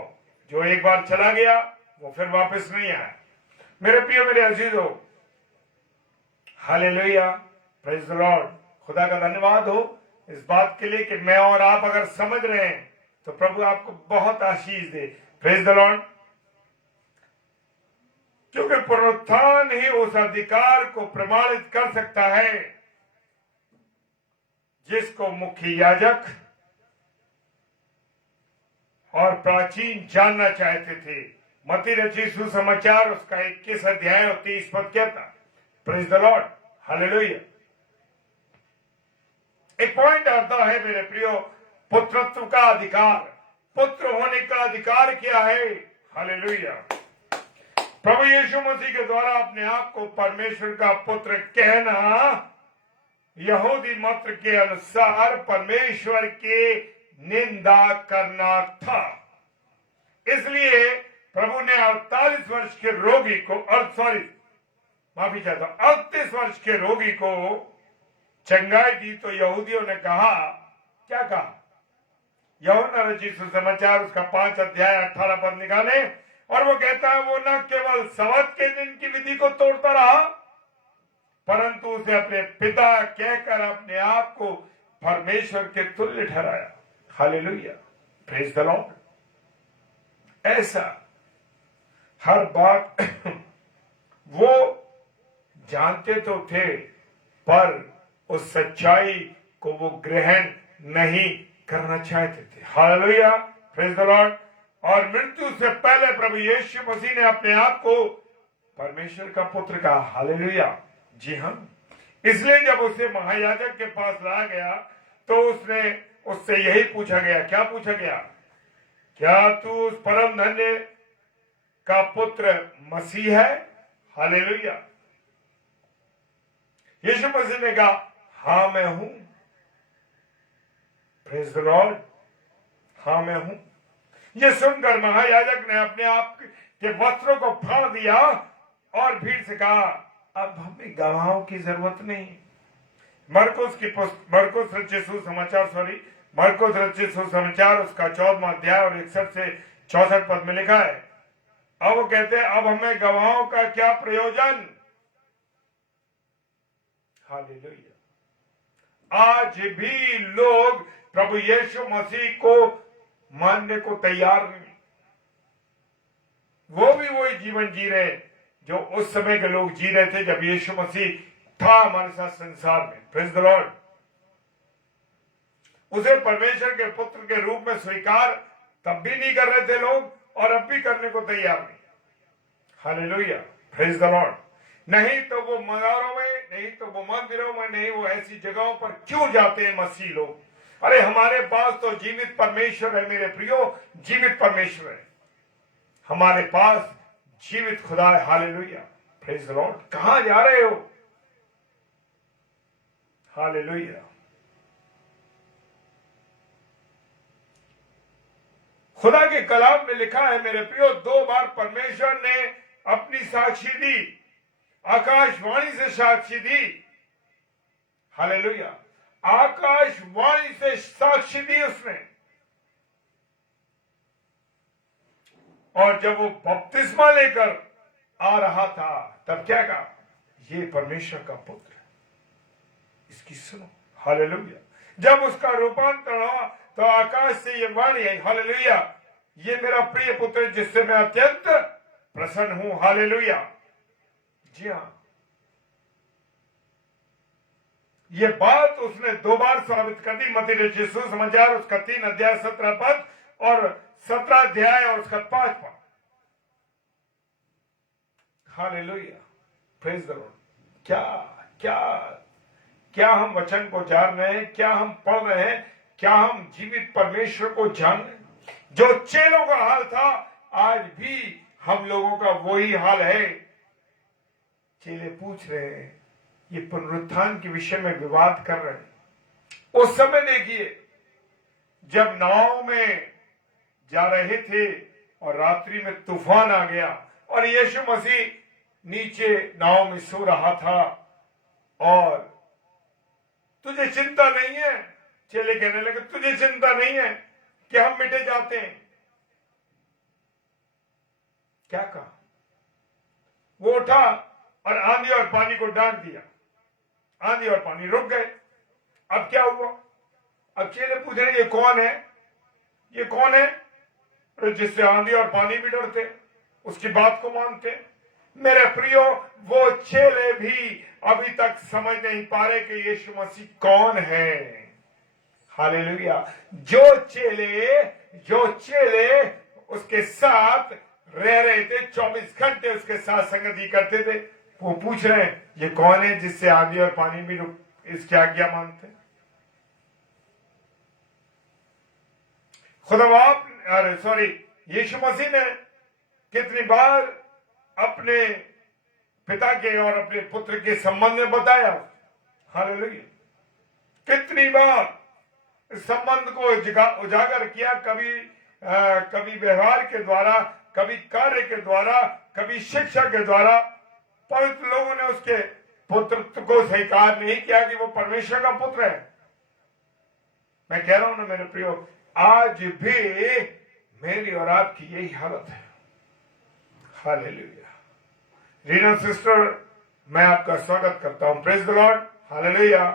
जो एक बार चला गया वो फिर वापस नहीं आया। मेरे प्रियो, मेरे अजीजों, हालेलुया, प्रेज द लॉर्ड। खुदा का धन्यवाद हो इस बात के लिए कि मैं और आप अगर समझ रहे हैं तो प्रभु आपको बहुत आशीष दे। Praise the lord. क्योंकि पुनरुत्थान ही उस अधिकार को प्रमाणित कर सकता है जिसको मुख्य याजक और प्राचीन जानना चाहते थे। मत्ती रचित सुसमाचार उसका 21 अध्याय और 30 पद कहता। Praise the lord, hallelujah. एक पॉइंट आता है मेरे प्रियो, पुत्रत्व का अधिकार। पुत्र होने का अधिकार क्या है? हालेलुया। प्रभु यीशु मसीह के द्वारा अपने आप को परमेश्वर का पुत्र कहना यहूदी मत के अनुसार परमेश्वर के निंदा करना था। इसलिए प्रभु ने 48 वर्ष के रोगी को, माफी चाहता हूं, 38 वर्ष के रोगी को चंगाई दी तो यहूदियों ने कहा, क्या कहा? यूहन्ना रचित सुसमाचार उसका 5 अध्याय 18 पद निकाले, और वो कहता है वो न केवल सबत के दिन की विधि को तोड़ता रहा, परंतु उसे अपने पिता कहकर अपने आप को परमेश्वर के तुल्य ठहराया। Hallelujah, praise the Lord. ऐसा हर बात वो जानते तो थे, पर उस सच्चाई को वो ग्रहण नहीं करना चाहते थे। Hallelujah, praise the Lord. और मृत्यु से पहले प्रभु यीशु मसीह ने अपने आप को परमेश्वर का पुत्र कहा। हालेलुया, जी हाँ। इसलिए जब उसे महायाजक के पास लाया गया तो उससे यही पूछा गया। क्या पूछा गया? क्या तू उस परम धन्य का पुत्र मसीह है? हालेलुया। यीशु मसीह ने कहा, हाँ मैं हूं। प्रेज द लॉर्ड, हाँ मैं हूं। यह सुनकर महायाजक ने अपने आप के वस्त्रों को फाड़ दिया और भीड़ से कहा, अब हमें गवाहों की जरूरत नहीं। मरकुस रचित सुसमाचार उसका 14वां अध्याय और 61 से 64 पद में लिखा है। अब वो कहते हैं, अब हमें गवाहों का क्या प्रयोजन? हालेलुया। आज भी लोग प्रभु यीशु मसीह को मानने को तैयार नहीं। वो भी वही जीवन जी रहे जो उस समय के लोग जी रहे थे जब यीशु मसीह था हमारे साथ संसार में। Praise the Lord. उसे परमेश्वर के पुत्र के रूप में स्वीकार तब भी नहीं कर रहे थे लोग, और अब भी करने को तैयार नहीं। Hallelujah, praise the Lord. नहीं तो वो मज़ारों में, नहीं तो वो मंदिरों में, नहीं वो ऐसी जगहों पर क्यों जाते हैं मसीह लोग? अरे हमारे पास तो जीवित परमेश्वर है मेरे प्रियो, जीवित परमेश्वर है हमारे पास, जीवित खुदा है। Hallelujah, praise the Lord. कहां जा रहे हो? हालेलुया। खुदा के कलाम में लिखा है मेरे प्रियो, 2 बार परमेश्वर ने अपनी साक्षी दी, आकाशवाणी से साक्षी दी। हालेलुया, आकाशवाणी से साक्षी दी उसने। और जब वो बपतिस्मा लेकर आ रहा था तब क्या कहा? ये परमेश्वर का पुत्र है, इसकी सुनो। हालेलुया। जब उसका रूपांतरण हुआ तो आकाश से ये वाणी है, हालेलुया, ये मेरा प्रिय पुत्र है जिससे मैं अत्यंत प्रसन्न हूं, हालेलुया। जी हाँ, ये बात उसने 2 बार साबित कर दी। मत्ती रचित सुसमाचार उसका 3 अध्याय 17 पद और 17 अध्याय और उसका 5 पद। Hallelujah, praise the Lord. क्या क्या क्या हम वचन को जान रहे हैं, क्या हम पढ़ रहे हैं, क्या हम जीवित परमेश्वर को जान रहे हैं। जो चेलों का हाल था आज भी हम लोगों का वही हाल है। चेले पूछ रहे हैं, ये पुनरुत्थान के विषय में विवाद कर रहे हैं। उस समय देखिए जब नाव में जा रहे थे और रात्रि में तूफान आ गया और यीशु मसीह नीचे नाव में सो रहा था और तुझे चिंता नहीं है, चेले कहने लगे तुझे चिंता नहीं है कि हम मिटे जाते हैं। क्या कहा? वो उठा और आंधी और पानी को डांट दिया, आंधी और पानी रुक गए। अब क्या हुआ? अब चेले पूछ रहे ये कौन है, ये कौन है जिससे आंधी और पानी भी डरते, उसकी बात को मानते। मेरे प्रियो, वो चेले भी अभी तक समझ नहीं पा रहे कि यीशु मसीह कौन है। हालेलुया। जो चेले उसके साथ रह रहे थे, 24 घंटे उसके साथ संगति करते थे, वो पूछ रहे हैं ये कौन है जिससे आंधी और पानी भी इसकी आज्ञा मानते। यीशु मसीह ने कितनी बार अपने पिता के और अपने पुत्र के संबंध में बताया। हालेलुया। कितनी बार इस संबंध को उजागर किया, कभी व्यवहार के द्वारा, कभी कार्य के द्वारा, कभी शिक्षा के द्वारा। पवित्र लोगों ने उसके पुत्रत्व को स्वीकार नहीं किया कि वो परमेश्वर का पुत्र है। मैं कह रहा हूं ना मेरे प्रियो, आज भी मेरी और आपकी यही हालत है। हालेलुया। रीना सिस्टर, मैं आपका स्वागत करता हूं। Praise the lord. Hallelujah,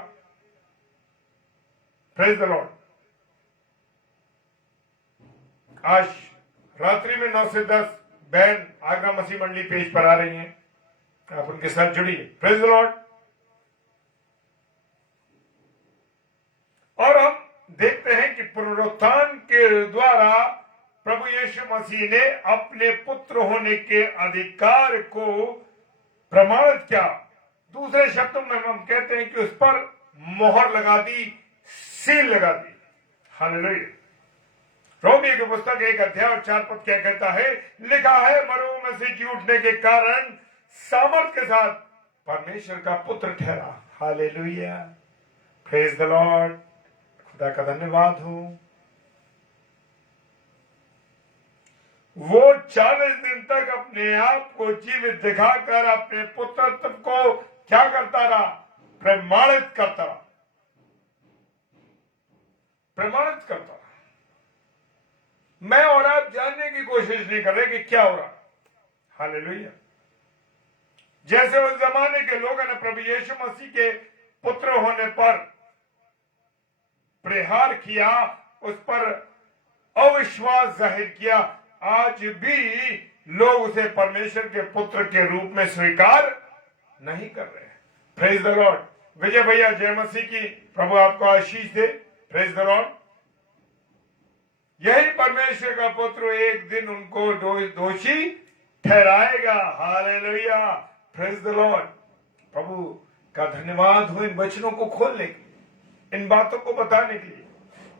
praise the Lord. आज रात्रि में 9 से 10 बहन आगरा मसीह मंडली पेज पर आ रही हैं, आप उनके साथ जुड़िए। Praise the Lord. और हम देखते हैं कि पुनरुत्थान के द्वारा प्रभु यीशु मसीह ने अपने पुत्र होने के अधिकार को प्रमाणित किया। दूसरे शब्दों में हम कहते हैं कि उस पर मोहर लगा दी, सील लगा दी। हालेलुया। रोमियो की पुस्तक 1 अध्याय और 4 पद क्या कहता है? लिखा है, मरों में से जी उठने के कारण सामर्थ के साथ परमेश्वर का पुत्र ठहरा। Hallelujah, praise the Lord. खुदा का धन्यवाद हो। वो 40 दिन तक अपने आप को जीवित दिखाकर अपने पुत्रत्व को क्या करता रहा? प्रमाणित करता रहा, प्रमाणित करता रहा। मैं और आप जानने की कोशिश नहीं कर रहे कि क्या हो रहा। हालेलुया। जैसे उस जमाने के लोगों ने प्रभु यीशु मसीह के पुत्र होने पर प्रहार किया, उस पर अविश्वास जाहिर किया, आज भी लोग उसे परमेश्वर के पुत्र के रूप में स्वीकार नहीं कर रहे। Praise the Lord. विजय भैया, जय मसीह की। प्रभु आपको आशीष दे। Praise the lord. यही परमेश्वर का पुत्र एक दिन उनको दोषी ठहराएगा। Hallelujah, praise the lord. प्रभु का धन्यवाद हो इन वचनों को खोलने के लिए, इन बातों को बताने के लिए,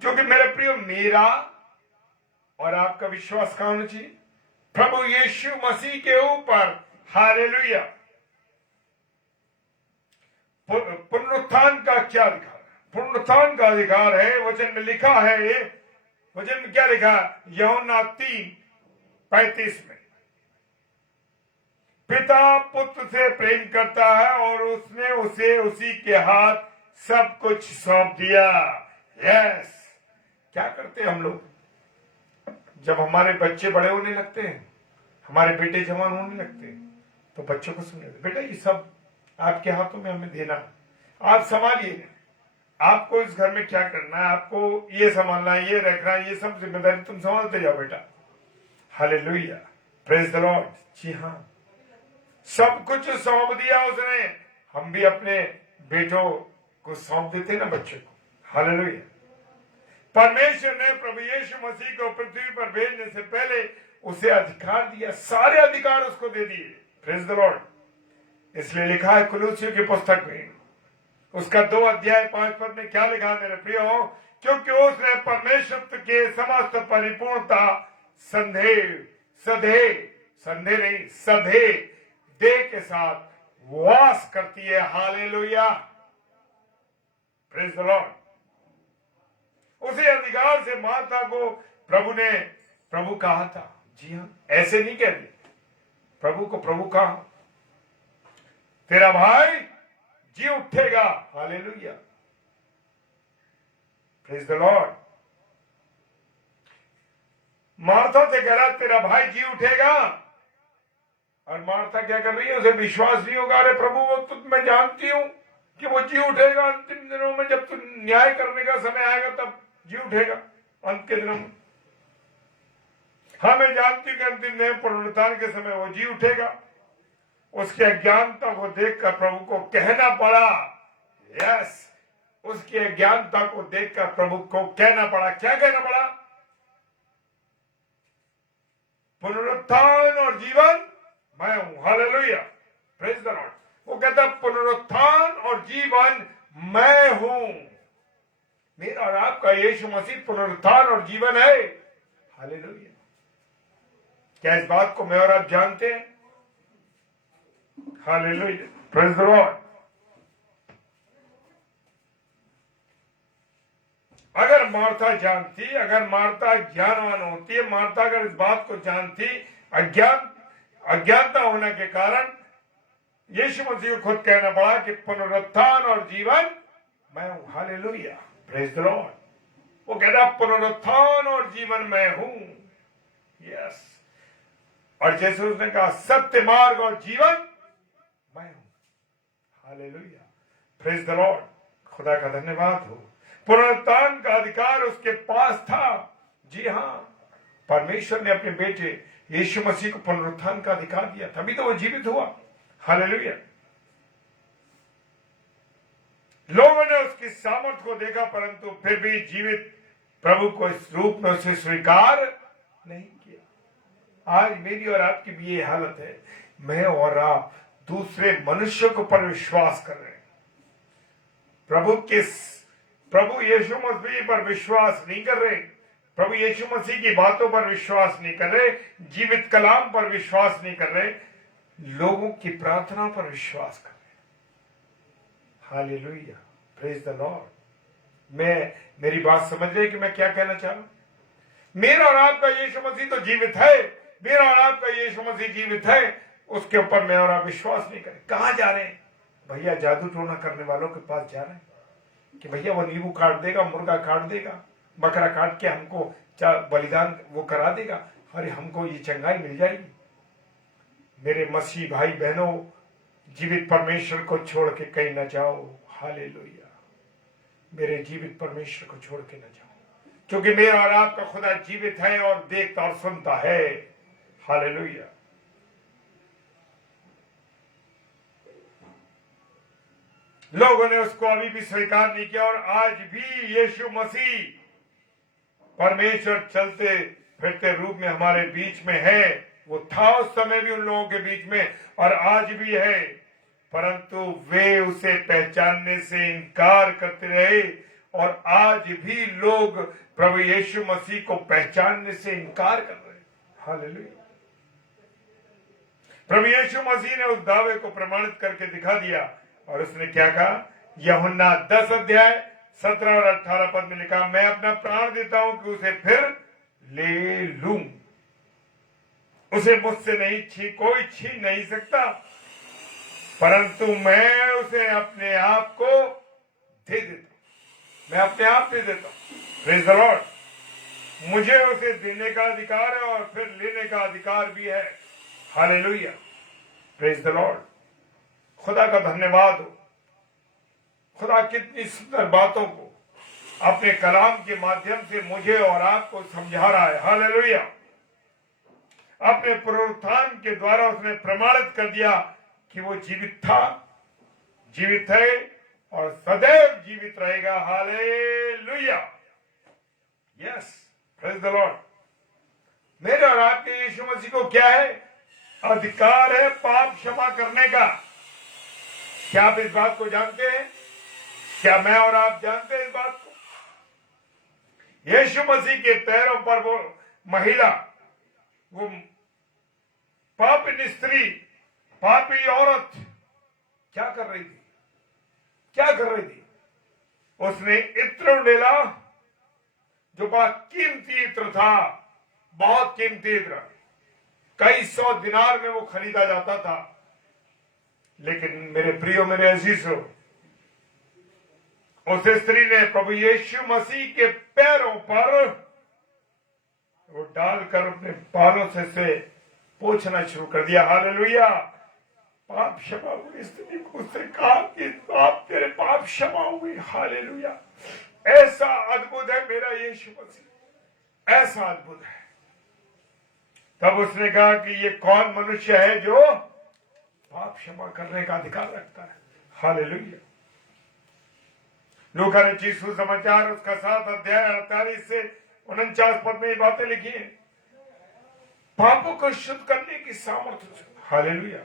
क्योंकि मेरे प्रिय, मेरा और आपका विश्वास कहाँ होना चाहिए? प्रभु यीशु मसीह के ऊपर। हालेलुया। पुनरुत्थान का क्या अधिकार है? पुनरुत्थान का अधिकार है, वचन में लिखा है। वचन में क्या लिखा? यूहन्ना 3:35 में, पिता पुत्र से प्रेम करता है और उसने उसे उसी के हाथ सब कुछ सौंप दिया। यस। क्या करते हम लोग जब हमारे बच्चे बड़े होने लगते हैं, हमारे बेटे जवान होने लगते हैं, तो बच्चों को समझाते, बेटा ये सब आपके हाथों में हमें देना, आप संभालिए, आपको इस घर में क्या करना है, आपको ये संभालना है, ये रखना है, ये सब जिम्मेदारी तुम संभालते जाओ बेटा। Hallelujah, praise the lord. जी हाँ, सब कुछ सौंप दिया उसने। हम भी अपने बेटों को सौंप देते ना बच्चों को। हालेलुया। परमेश्वर ने प्रभु यीशु मसीह को पृथ्वी पर भेजने से पहले उसे अधिकार दिया, सारे अधिकार उसको दे दिए। Praise the Lord. इसलिए लिखा है कुलूसियों की पुस्तक में उसका 2 अध्याय 5 पद में क्या लिखा मेरे प्रियो, क्योंकि उसने परमेश्वर के समस्त परिपूर्णता संदेह नहीं सधे देह के साथ वास करती है। Hallelujah, praise the Lord. उसी अधिकार से माता को प्रभु कहा था। जी हाँ, ऐसे नहीं कहते, प्रभु को प्रभु कहा, तेरा भाई जी उठेगा। Hallelujah, praise the Lord. Martha से कह रहा तेरा भाई जी उठेगा, और मार्था क्या कर रही है, उसे विश्वास नहीं होगा। अरे प्रभु, वो तो मैं जानती हूं कि वो जी उठेगा अंतिम दिनों में, जब तू न्याय करने का समय आएगा तब जी उठेगा अंत के दिनों में। हाँ, मैं जानती हूँ कि अंतिम दिन पुनरुत्थान के समय वो जी उठेगा। उसके अज्ञानता को देखकर प्रभु को कहना पड़ा, यस, उसकी अज्ञानता को देखकर प्रभु को कहना पड़ा। क्या कहना पड़ा? पुनरुत्थान और जीवन मैं हूं। Hallelujah, praise the Lord. वो कहता पुनरुत्थान और जीवन मैं हूं। मेरा और आपका यीशु मसीह पुनरुत्थान और जीवन है। हालेलुया। क्या इस बात को मैं और आप जानते हैं? Hallelujah, praise the Lord. अगर मार्था जानती, अगर मार्था ज्ञानवान होती है, मार्था अगर इस बात को जानती, अज्ञानता होने के कारण यीशु मसीह को खुद कहना पड़ा कि पुनरुत्थान और जीवन मैं हूं। Hallelujah, praise the Lord. वो कह रहा पुनरुत्थान और जीवन मैं हूं। यस, और जैसे उसने कहा सत्य मार्ग और जीवन मैं हूं। Hallelujah, praise the Lord. खुदा का धन्यवाद हो। पुनरुत्थान का अधिकार उसके पास था। जी हां, परमेश्वर ने अपने बेटे यीशु मसीह को पुनरुत्थान का अधिकार दिया, तभी तो वो जीवित हुआ। हालेलुया। लोगों ने उसकी सामर्थ को देखा, परंतु फिर भी जीवित प्रभु को इस रूप में उसे स्वीकार नहीं किया। आज मेरी और आपकी भी ये हालत है। मैं और आप दूसरे मनुष्य को पर विश्वास कर रहे हैं, प्रभु यीशु मसीह पर विश्वास नहीं कर रहे, प्रभु यीशु मसीह की बातों पर विश्वास नहीं कर रहे, जीवित कलाम पर विश्वास नहीं कर रहे, लोगों की प्रार्थना पर विश्वास कर रहे। Hallelujah, praise the Lord. मेरी बात समझ रहे कि मैं क्या कहना चाह रहा हूं? मेरा और आपका यीशु मसीह तो जीवित है, मेरा और आपका यीशु मसीह जीवित है, उसके ऊपर मैं और आप विश्वास नहीं करें। कहां जा रहे हैं भैया? जादू टोना करने वालों के पास जा रहे हैं कि भैया वो नींबू काट देगा, मुर्गा काट देगा, बकरा काट के हमको बलिदान वो करा देगा, अरे हमको ये चंगाई मिल जाएगी। मेरे मसीह भाई बहनों, जीवित परमेश्वर को छोड़ के कहीं न जाओ। हालेलुया, मेरे जीवित परमेश्वर को छोड़ के न जाओ, क्योंकि मेरा और आपका खुदा जीवित है और देखता और सुनता है। हालेलुया। लोगों ने उसको अभी भी स्वीकार नहीं किया, और आज भी यीशु मसीह परमेश्वर चलते फिरते रूप में हमारे बीच में है। वो था उस समय भी उन लोगों के बीच में, और आज भी है, परंतु वे उसे पहचानने से इनकार करते रहे, और आज भी लोग प्रभु यीशु मसीह को पहचानने से इनकार कर रहे हैं। हालेलुया। प्रभु यीशु मसीह ने उस दावे को प्रमाणित करके दिखा दिया, और उसने क्या कहा? यूहन्ना 10 अध्याय 17 और 18 पद में लिखा, मैं अपना प्राण देता हूं कि उसे फिर ले लूं। उसे मुझसे कोई छीन नहीं सकता, परंतु मैं उसे अपने आप को दे देता हूं। मैं अपने आप दे देता हूं। Praise the Lord. मुझे उसे देने का अधिकार है और फिर लेने का अधिकार भी है। Hallelujah, praise the Lord. खुदा का धन्यवाद हो। खुदा कितनी सुंदर बातों को अपने कलाम के माध्यम से मुझे और आपको समझा रहा है। हालेलुया। अपने पुनरुत्थान के द्वारा उसने प्रमाणित कर दिया कि वो जीवित था, जीवित है और सदैव जीवित रहेगा। Hallelujah. Yes, praise the Lord. मेरे और आपके यीशु मसीह को क्या है? अधिकार है पाप क्षमा करने का। क्या आप इस बात को जानते हैं? क्या मैं और आप जानते हैं इस बात को? यीशु मसीह के पैरों पर वो महिला, वो पापी स्त्री, पापी औरत क्या कर रही थी? क्या कर रही थी? उसने इत्र डाला, जो बहुत कीमती इत्र था, बहुत कीमती इत्र, कई 100 दिनार में वो खरीदा जाता था। लेकिन मेरे प्रियो, मेरे अजीजों, उस स्त्री ने प्रभु यीशु मसीह के पैरों पर वो डालकर अपने बालों से पोंछना शुरू कर दिया। हालेलुया। पाप क्षमा हुई। स्त्री को उसने कहा कि आप, तेरे पाप क्षमा हुए। हालेलुया। ऐसा अद्भुत है मेरा यीशु मसीह, ऐसा अद्भुत है। तब उसने कहा कि ये कौन मनुष्य है जो पाप क्षमा करने का अधिकार रखता है? हालेलुया। लूका रचित सुसमाचार उसका 7 अध्याय 48 से 49 पद में ये बातें लिखी है। पापों को शुद्ध करने की सामर्थ्य। हालेलुया।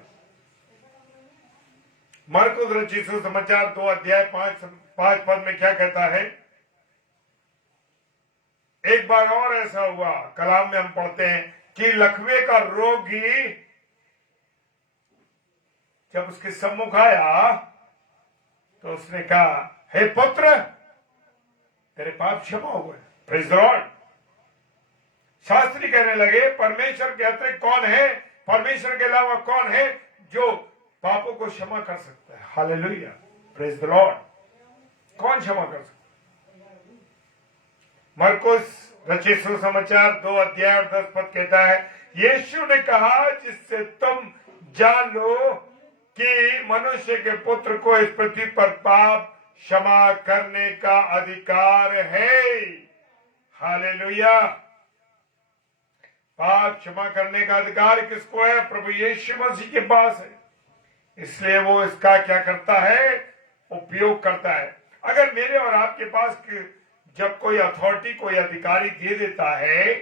मरकुस रचित सुसमाचार 2 अध्याय 5 पद में क्या कहता है? एक बार और ऐसा हुआ, कलाम में हम पढ़ते हैं कि लकवे का रोगी जब उसके सम्मुख आया तो उसने कहा, हे पुत्र, तेरे पाप क्षमा हुए। Praise the Lord. शास्त्री कहने लगे, परमेश्वर के अतिरिक्त कौन है, परमेश्वर के अलावा कौन है जो पापों को क्षमा कर सकता है? हालेलुया। Praise the Lord. कौन क्षमा कर सकता है? मरकुस रचित सुसमाचार 2 अध्याय और 10 पद कहता है, यीशु ने कहा, जिससे तुम जान लो कि मनुष्य के पुत्र को इस पृथ्वी पर पाप क्षमा करने का अधिकार है। हालेलुया। पाप क्षमा करने का अधिकार किसको है? प्रभु यीशु मसीह के पास है। इसलिए वो इसका क्या करता है? उपयोग करता है। अगर मेरे और आपके पास जब कोई अथॉरिटी, कोई अधिकारी दे देता है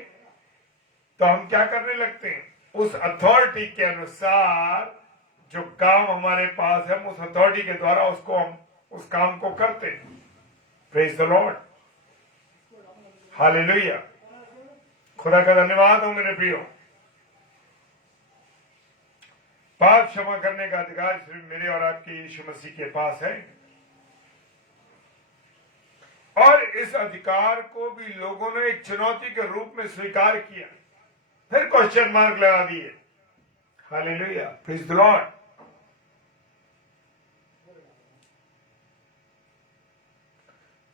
तो हम क्या करने लगते हैं? उस अथॉरिटी के अनुसार जो काम हमारे पास है, हम उस अथॉरिटी के द्वारा हम उस काम को करते हैं। Praise the lord. हालेलुया। खुदा का धन्यवाद हो मेरे प्रियो। पाप क्षमा करने का अधिकार सिर्फ मेरे और आपके यीशु मसीह के पास है, और इस अधिकार को भी लोगों ने एक चुनौती के रूप में स्वीकार किया, फिर क्वेश्चन मार्क लगा दिए। हालेलुया। Praise the Lord.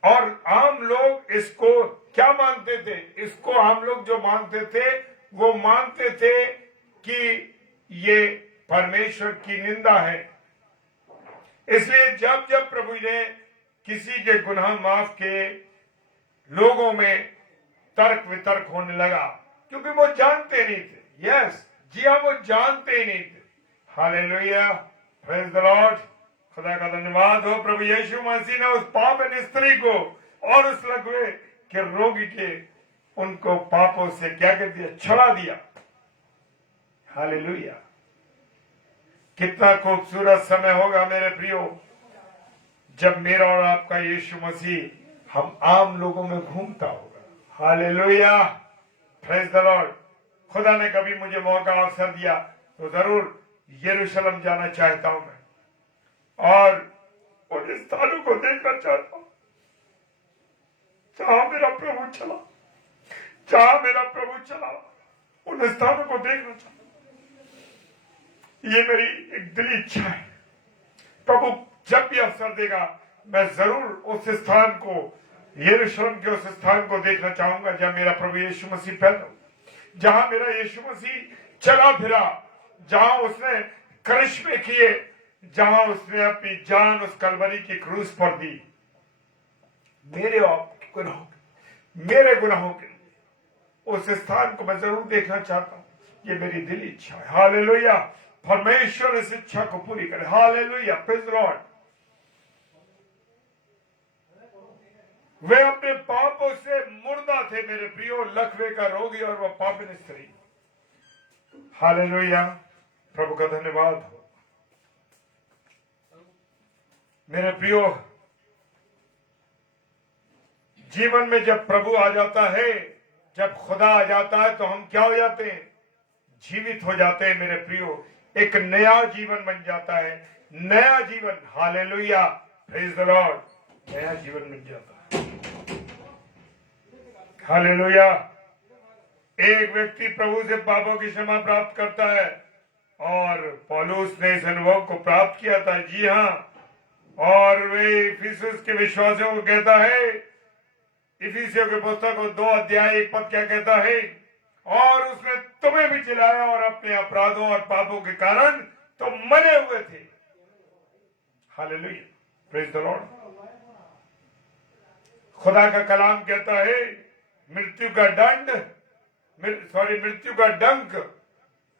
और आम लोग इसको क्या मानते थे? इसको आम लोग जो मानते थे, वो मानते थे कि ये परमेश्वर की निंदा है। इसलिए जब जब प्रभु ने किसी के गुनाह माफ किए, लोगों में तर्क वितर्क होने लगा, क्योंकि वो जानते नहीं थे। यस, जी हाँ, वो जानते ही नहीं थे। हालेलुया। Praise the Lord. खुदा का धन्यवाद हो। प्रभु यीशु मसीह ने उस पापन स्त्री को और उस लकवे के रोगी के उनको पापों से क्या कर दिया? छुड़ा दिया। हालेलुया। कितना खूबसूरत समय होगा मेरे प्रियो, जब मेरा और आपका यीशु मसीह हम आम लोगों में घूमता होगा। हालेलुया। Praise the Lord. खुदा ने कभी मुझे मौका अवसर दिया तो जरूर यरूशलेम जाना चाहता हूं मैं, और उन स्थानों को देखना चाहता हूं जहां मेरा प्रभु चला, जहां मेरा प्रभु चला, उन स्थानों को देखना चाहता हूं। ये मेरी एक दिली इच्छा है। प्रभु जब भी अवसर देगा, मैं जरूर उस स्थान को, यरूशलेम के उस स्थान को देखना चाहूंगा जहां मेरा प्रभु यीशु मसीह पैदा, जहां मेरा यीशु मसीह चला फिरा, जहां उसने करिश्मे किए, जहां उसने अपनी जान उस कलवरी की क्रूस पर दी मेरे गुनाहों के लिए। उस स्थान को मैं जरूर देखना चाहता हूं, ये मेरी दिली इच्छा है। हालेलुया। परमेश्वर इस इच्छा को पूरी करे। हालेलुया। Praise the lord. वे अपने पापों से मुर्दा थे मेरे प्रियो, लकवे का रोगी और वह पापिन स्त्री। हालेलुया। प्रभु का धन्यवाद हो। मेरे प्रियो, जीवन में जब प्रभु आ जाता है, जब खुदा आ जाता है, तो हम क्या हो जाते हैं? जीवित हो जाते हैं मेरे प्रियो। एक नया जीवन बन जाता है, नया जीवन। हालेलुया। Praise the Lord. नया जीवन बन जाता है। हालेलुया। एक व्यक्ति प्रभु से पापों की क्षमा प्राप्त करता है, और पौलुस ने इस अनुभव को प्राप्त किया था। जी हाँ। और वे इफिसुस के विश्वासियों को कहता है, इफिसियों के पुस्तक 2:1 क्या कहता है? और उसने तुम्हें भी चिल्लाया और अपने अपराधों और पापों के कारण तुम मरे हुए थे। हालेलुया। Praise the Lord. खुदा का कलाम कहता है, मृत्यु का डंक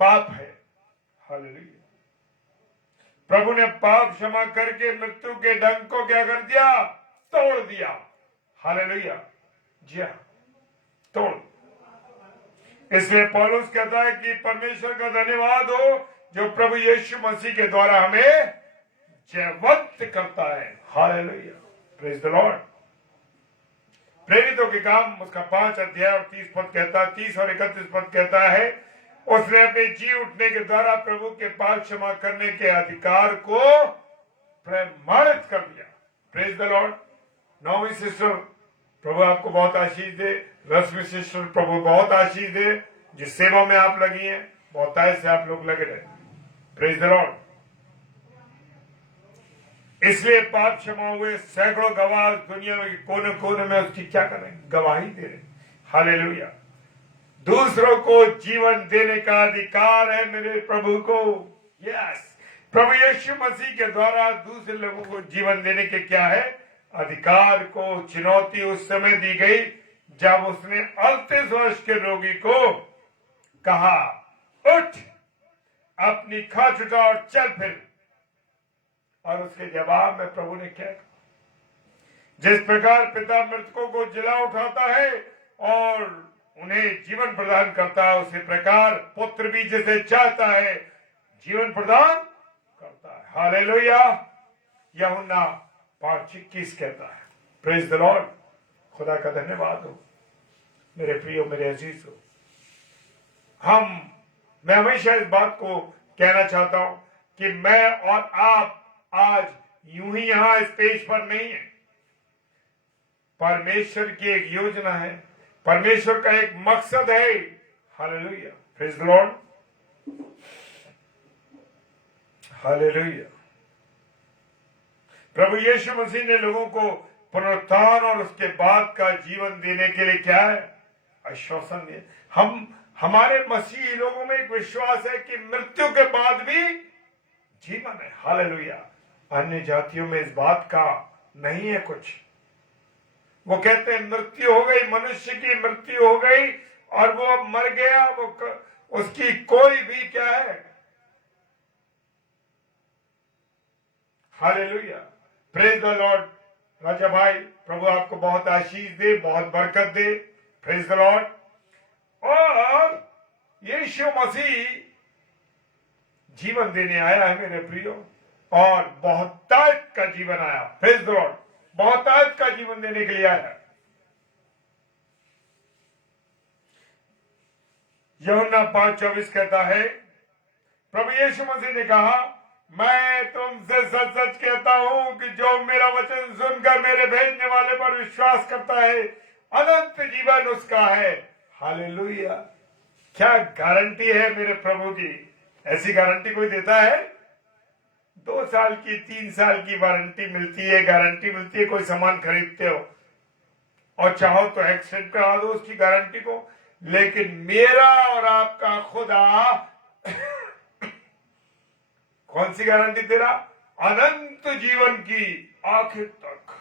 पाप है। हालेलुया। प्रभु ने पाप क्षमा करके मृत्यु के डंक को क्या कर दिया? तोड़ दिया। हालेलुया। जी हाँ, तोड़। इसलिए पौलुस कहता है कि परमेश्वर का धन्यवाद हो जो प्रभु यीशु मसीह के द्वारा हमें जयवंत करता है। हालेलुया। Praise the lord. प्रेरितों के काम उसका 5 अध्याय और 30 पद कहता है, 30 और 31 पद कहता है, उसने अपने जी उठने के द्वारा प्रभु के पाप क्षमा करने के अधिकार को प्रमाणित कर दिया। Praise the lord. 9वीं सिस्टर, प्रभु आपको बहुत आशीष दे। 10वीं सिस्टर, प्रभु बहुत आशीष दे। जिस सेवा में आप लगी हैं, बहुत से आप लोग लगे रहे। Praise the Lord. इसलिए पाप क्षमा हुए सैकड़ों गवाह दुनिया में कोने कोने में उसकी क्या करें? गवाही दे रहे। हालेलुया। दूसरों को जीवन देने का अधिकार है मेरे प्रभु को। यस, प्रभु यीशु मसीह के द्वारा दूसरे लोगों को जीवन देने के क्या है? अधिकार को चुनौती उस समय दी गई जब उसने 38 वर्ष के रोगी को कहा, उठ, अपनी खाट उठा और चल फिर। और उसके जवाब में प्रभु ने क्या कहा? जिस प्रकार पिता मृतकों को जिला उठाता है और उन्हें जीवन प्रदान करता है, उसी प्रकार पुत्र भी जिसे चाहता है जीवन प्रदान करता है। हालेलुया। यूहन्ना 5:21 कहता है। Praise the Lord. खुदा का धन्यवाद हो मेरे प्रियो, मेरे अजीज हो। मैं हमेशा इस बात को कहना चाहता हूं कि मैं और आप आज यूं ही यहां इस पेज पर नहीं है। परमेश्वर की एक योजना है, परमेश्वर का एक मकसद है। Hallelujah. Praise the lord. Hallelujah. प्रभु यीशु मसीह ने लोगों को पुनरुत्थान और उसके बाद का जीवन देने के लिए क्या है? आश्वासन दिया। हमारे मसीही लोगों में एक विश्वास है कि मृत्यु के बाद भी जीवन है। हालेलुया। अन्य जातियों में इस बात का नहीं है कुछ। वो कहते हैं मृत्यु हो गई, मनुष्य की मृत्यु हो गई और वो अब मर गया, उसकी कोई भी क्या है? Hallelujah. Praise the lord. Raja भाई, प्रभु आपको बहुत आशीष दे, बहुत बरकत दे। Praise the Lord. और यीशु मसीह जीवन देने आया है मेरे प्रियो, और बहुतायत का जीवन आया। Praise the Lord. बहुतायत का जीवन देने के लिए आया। यूहन्ना 5:24 कहता है, प्रभु यीशु मसीह ने कहा, मैं तुमसे सच सच कहता हूं कि जो मेरा वचन सुनकर मेरे भेजने वाले पर विश्वास करता है, अनंत जीवन उसका है। हालेलुया। क्या गारंटी है मेरे प्रभु की? ऐसी गारंटी कोई देता है? 2 साल की, 3 साल की वारंटी मिलती है, गारंटी मिलती है। कोई सामान खरीदते हो और चाहो तो एक्सटेंड करा दो उसकी गारंटी को, लेकिन मेरा और आपका खुदा कौन सी गारंटी दे रहा? अनंत जीवन की आखिर तक।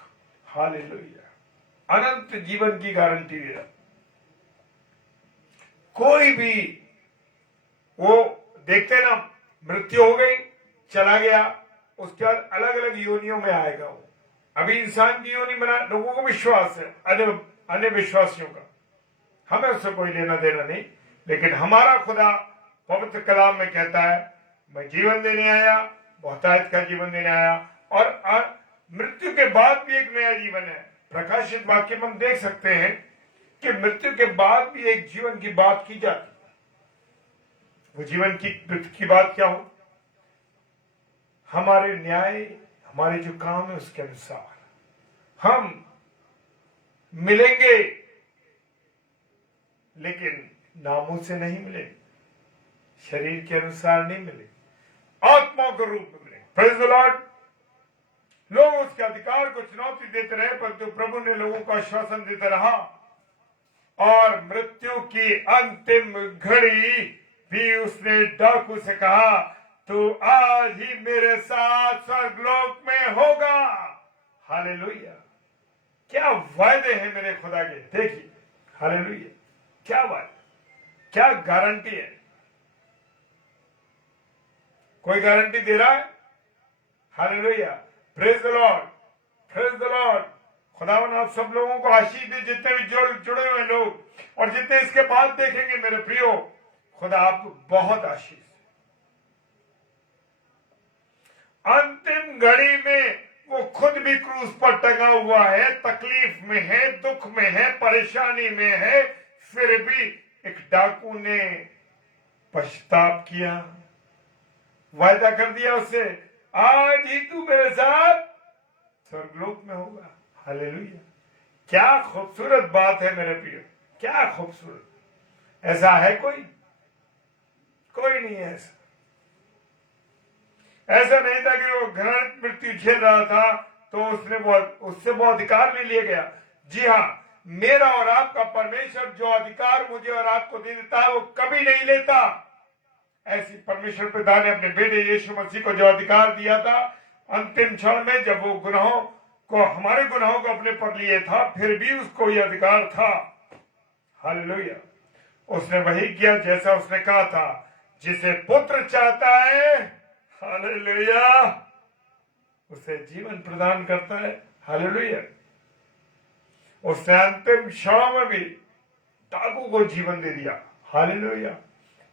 हालेलुया, अनंत जीवन की गारंटी दे रहा। कोई भी वो देखते ना, मृत्यु हो गई, चला गया, उसके बाद अलग अलग योनियों में आएगा। वो अभी इंसान की योनि बना, लोगों को विश्वास है, अन्य विश्वासियों का, हमें उससे कोई लेना देना नहीं। लेकिन हमारा खुदा पवित्र कलाम में कहता है, मैं जीवन देने आया, बहुतायत का जीवन देने आया, और मृत्यु के बाद भी एक नया जीवन है। प्रकाशित वाक्य में हम देख सकते हैं कि मृत्यु के बाद भी एक जीवन की बात की जाती है। वो जीवन की बात क्या हो? हमारे न्याय, हमारे जो काम है उसके अनुसार हम मिलेंगे, लेकिन नामों से नहीं मिलेंगे, शरीर के अनुसार नहीं मिलेंगे, आत्मा के रूप में मिलेंगे। Praise the Lord. लोग उसके अधिकार को चुनौती देते रहे, परंतु प्रभु ने लोगों को आश्वासन देता रहा, और मृत्यु की अंतिम घड़ी भी उसने डाकू से कहा, तो आज ही मेरे साथ स्वर्गलोक में होगा। हालेलुया, क्या वायदे हैं मेरे खुदा के। देखिए, हालेलुया, क्या वायदे, क्या गारंटी है। कोई गारंटी दे रहा है? Hallelujah, praise the Lord, praise the Lord. खुदावन आप सब लोगों को आशीष दे, जितने भी जुड़े हुए लोग, और जितने इसके बाद देखेंगे मेरे प्रियो, खुदा आपको बहुत आशीष। अंतिम घड़ी में वो खुद भी क्रूस पर टंगा हुआ है, तकलीफ में है, दुख में है, परेशानी में है, फिर भी एक डाकू ने पश्चाताप किया, वायदा कर दिया उससे, आज ही तू मेरे साथ स्वर्गलोक में होगा। हालेलुया, क्या खूबसूरत बात है मेरे प्रिय, क्या खूबसूरत। ऐसा है कोई? कोई नहीं है ऐसा। ऐसा नहीं था कि वो घृणित मृत्यु झेल रहा था तो उससे वो अधिकार ले लिया गया। जी हाँ, मेरा और आपका परमेश्वर जो अधिकार मुझे और आपको दे देता है, वो कभी नहीं लेता। ऐसी परमेश्वर पिता ने अपने बेटे यीशु मसीह को जो अधिकार दिया था, अंतिम क्षण में जब वो हमारे गुनाहों को अपने पर लिए था, फिर भी उसको ये अधिकार था। हालेलुया, उसने वही किया जैसा उसने कहा था, जिसे पुत्र चाहता है, हालेलुया, उसे जीवन प्रदान करता है। हालेलुया, उसने अंतिम क्षण में भी डाकू को जीवन दे दिया। हालेलुया,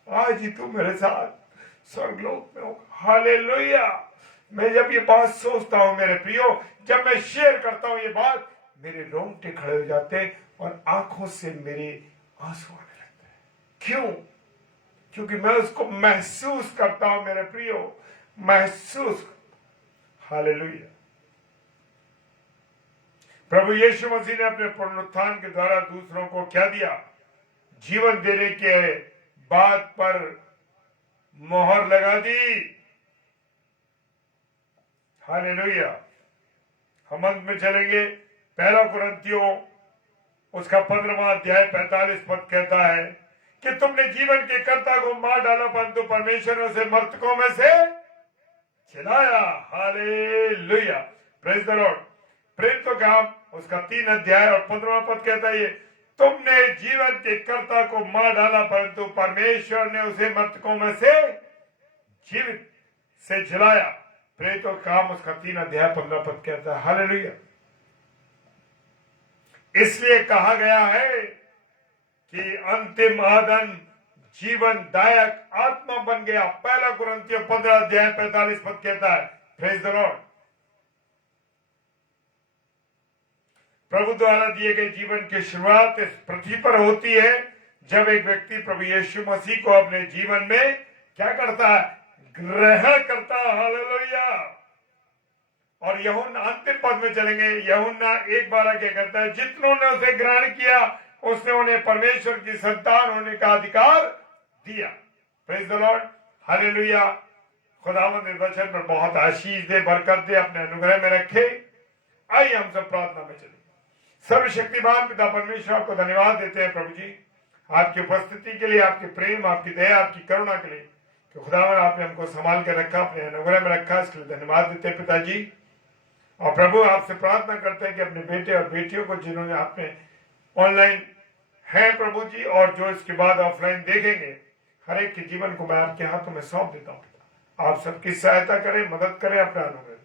आज ही तू मेरे साथ स्वर्गलोक में होगा। हालेलुया, मैं जब ये बात सोचता हूं मेरे प्रियो, जब मैं शेयर करता हूं ये बात, मेरे रोंगटे खड़े हो जाते हैं और आंखों से मेरे आंसू आने लगते हैं। क्यों? क्योंकि मैं उसको महसूस करता हूं मेरे प्रियो, महसूस। हालेलुया, प्रभु यीशु मसीह ने अपने पुनरुत्थान के द्वारा दूसरों को क्या दिया? जीवन देने के बात पर मोहर लगा दी। हालेलुया, हम अंत में चलेंगे। पहला कुरिन्थियों उसका 15वां अध्याय 45 पद कहता है कि तुमने जीवन के कर्ता को मार डाला, परंतु परमेश्वर ने उसे मृतकों में से जिलाया। Hallelujah, praise the lord. प्रेरितों का काम उसका 3 अध्याय और 15वां पद कहता है, तुमने जीवन के कर्ता को मार डाला, परंतु परमेश्वर ने उसे मृतकों में से जीवित से जिलाया। प्रेरितों का काम उसका 3 अध्याय 15 पद कहता है। हालेलुया, इसलिए कहा गया है कि अंतिम आदम जीवनदायक आत्मा बन गया। पहला कुरिन्थियों 15 अध्याय 45 पद कहता है। Praise the lord. प्रभु द्वारा दिए गए जीवन की शुरुआत इस पृथ्वी पर होती है जब एक व्यक्ति प्रभु यीशु मसीह को अपने जीवन में क्या करता है? ग्रहण करता है। हालेलुया। और यूहन्ना अंतिम पद में चलेंगे, यूहन्ना 1:12 क्या करता है? जितनों ने उसे ग्रहण किया उसने उन्हें परमेश्वर की संतान होने का अधिकार दिया। Praise the lord. हालेलुया। खुदावंद इस वचन पर बहुत आशीष दे, बरकत दे, अपने अनुग्रह में रखे। आइए हम सब प्रार्थना में चलें। सर्वशक्तिमान पिता परमेश्वर आपको धन्यवाद देते हैं प्रभु जी, आपकी उपस्थिति के लिए, आपके प्रेम, आपकी दया, आपकी करुणा के लिए। कि खुदावन आपने हमको संभाल के रखा, अपने अनुग्रह में रखा, इसके लिए धन्यवाद देते हैं पिताजी। और प्रभु आपसे प्रार्थना करते हैं कि अपने बेटे और बेटियों को जिन्होंने आपने ऑनलाइन है प्रभु जी, और जो इसके बाद ऑफलाइन देखेंगे, हर एक के जीवन को मैं आपके हाथों में सौंप देता हूँ। आप सबकी सहायता करें, मदद करें, अपना अनुग्रह।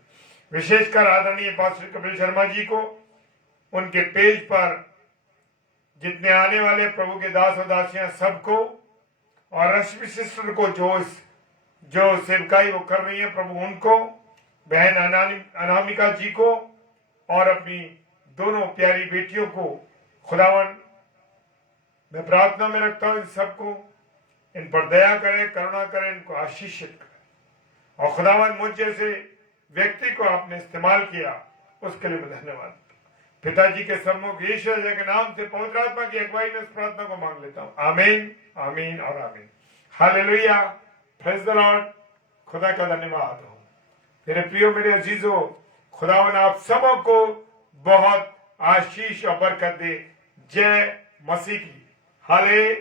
विशेषकर आदरणीय पास्टर कपिल शर्मा जी को, उनके पेज पर जितने आने वाले प्रभु के दास और दासियां सबको, और रश्मि सिस्टर को जो सेवकाई वो कर रही है प्रभु उनको, बहन अनामिका जी को, और अपनी दोनों प्यारी बेटियों को खुदावन मैं प्रार्थना में रखता हूं। इन सबको इन पर दया करें, करुणा करें, इनको आशीषित करें। और खुदावन मुझ जैसे व्यक्ति को आपने इस्तेमाल किया, उसके लिए मैं धन्यवाद पिताजी के सम्मुख यीशु के नाम से पवित्र आत्मा की अगुवाई में इस प्रार्थना को मांग लेता हूँ। आमीन, आमीन और आमीन। Hallelujah, praise the Lord. खुदा का धन्यवाद हो। मेरे प्रियो, मेरे अजीजों, खुदावन आप सबों को बहुत आशीष और बरकत दे। जय मसीह की। हाले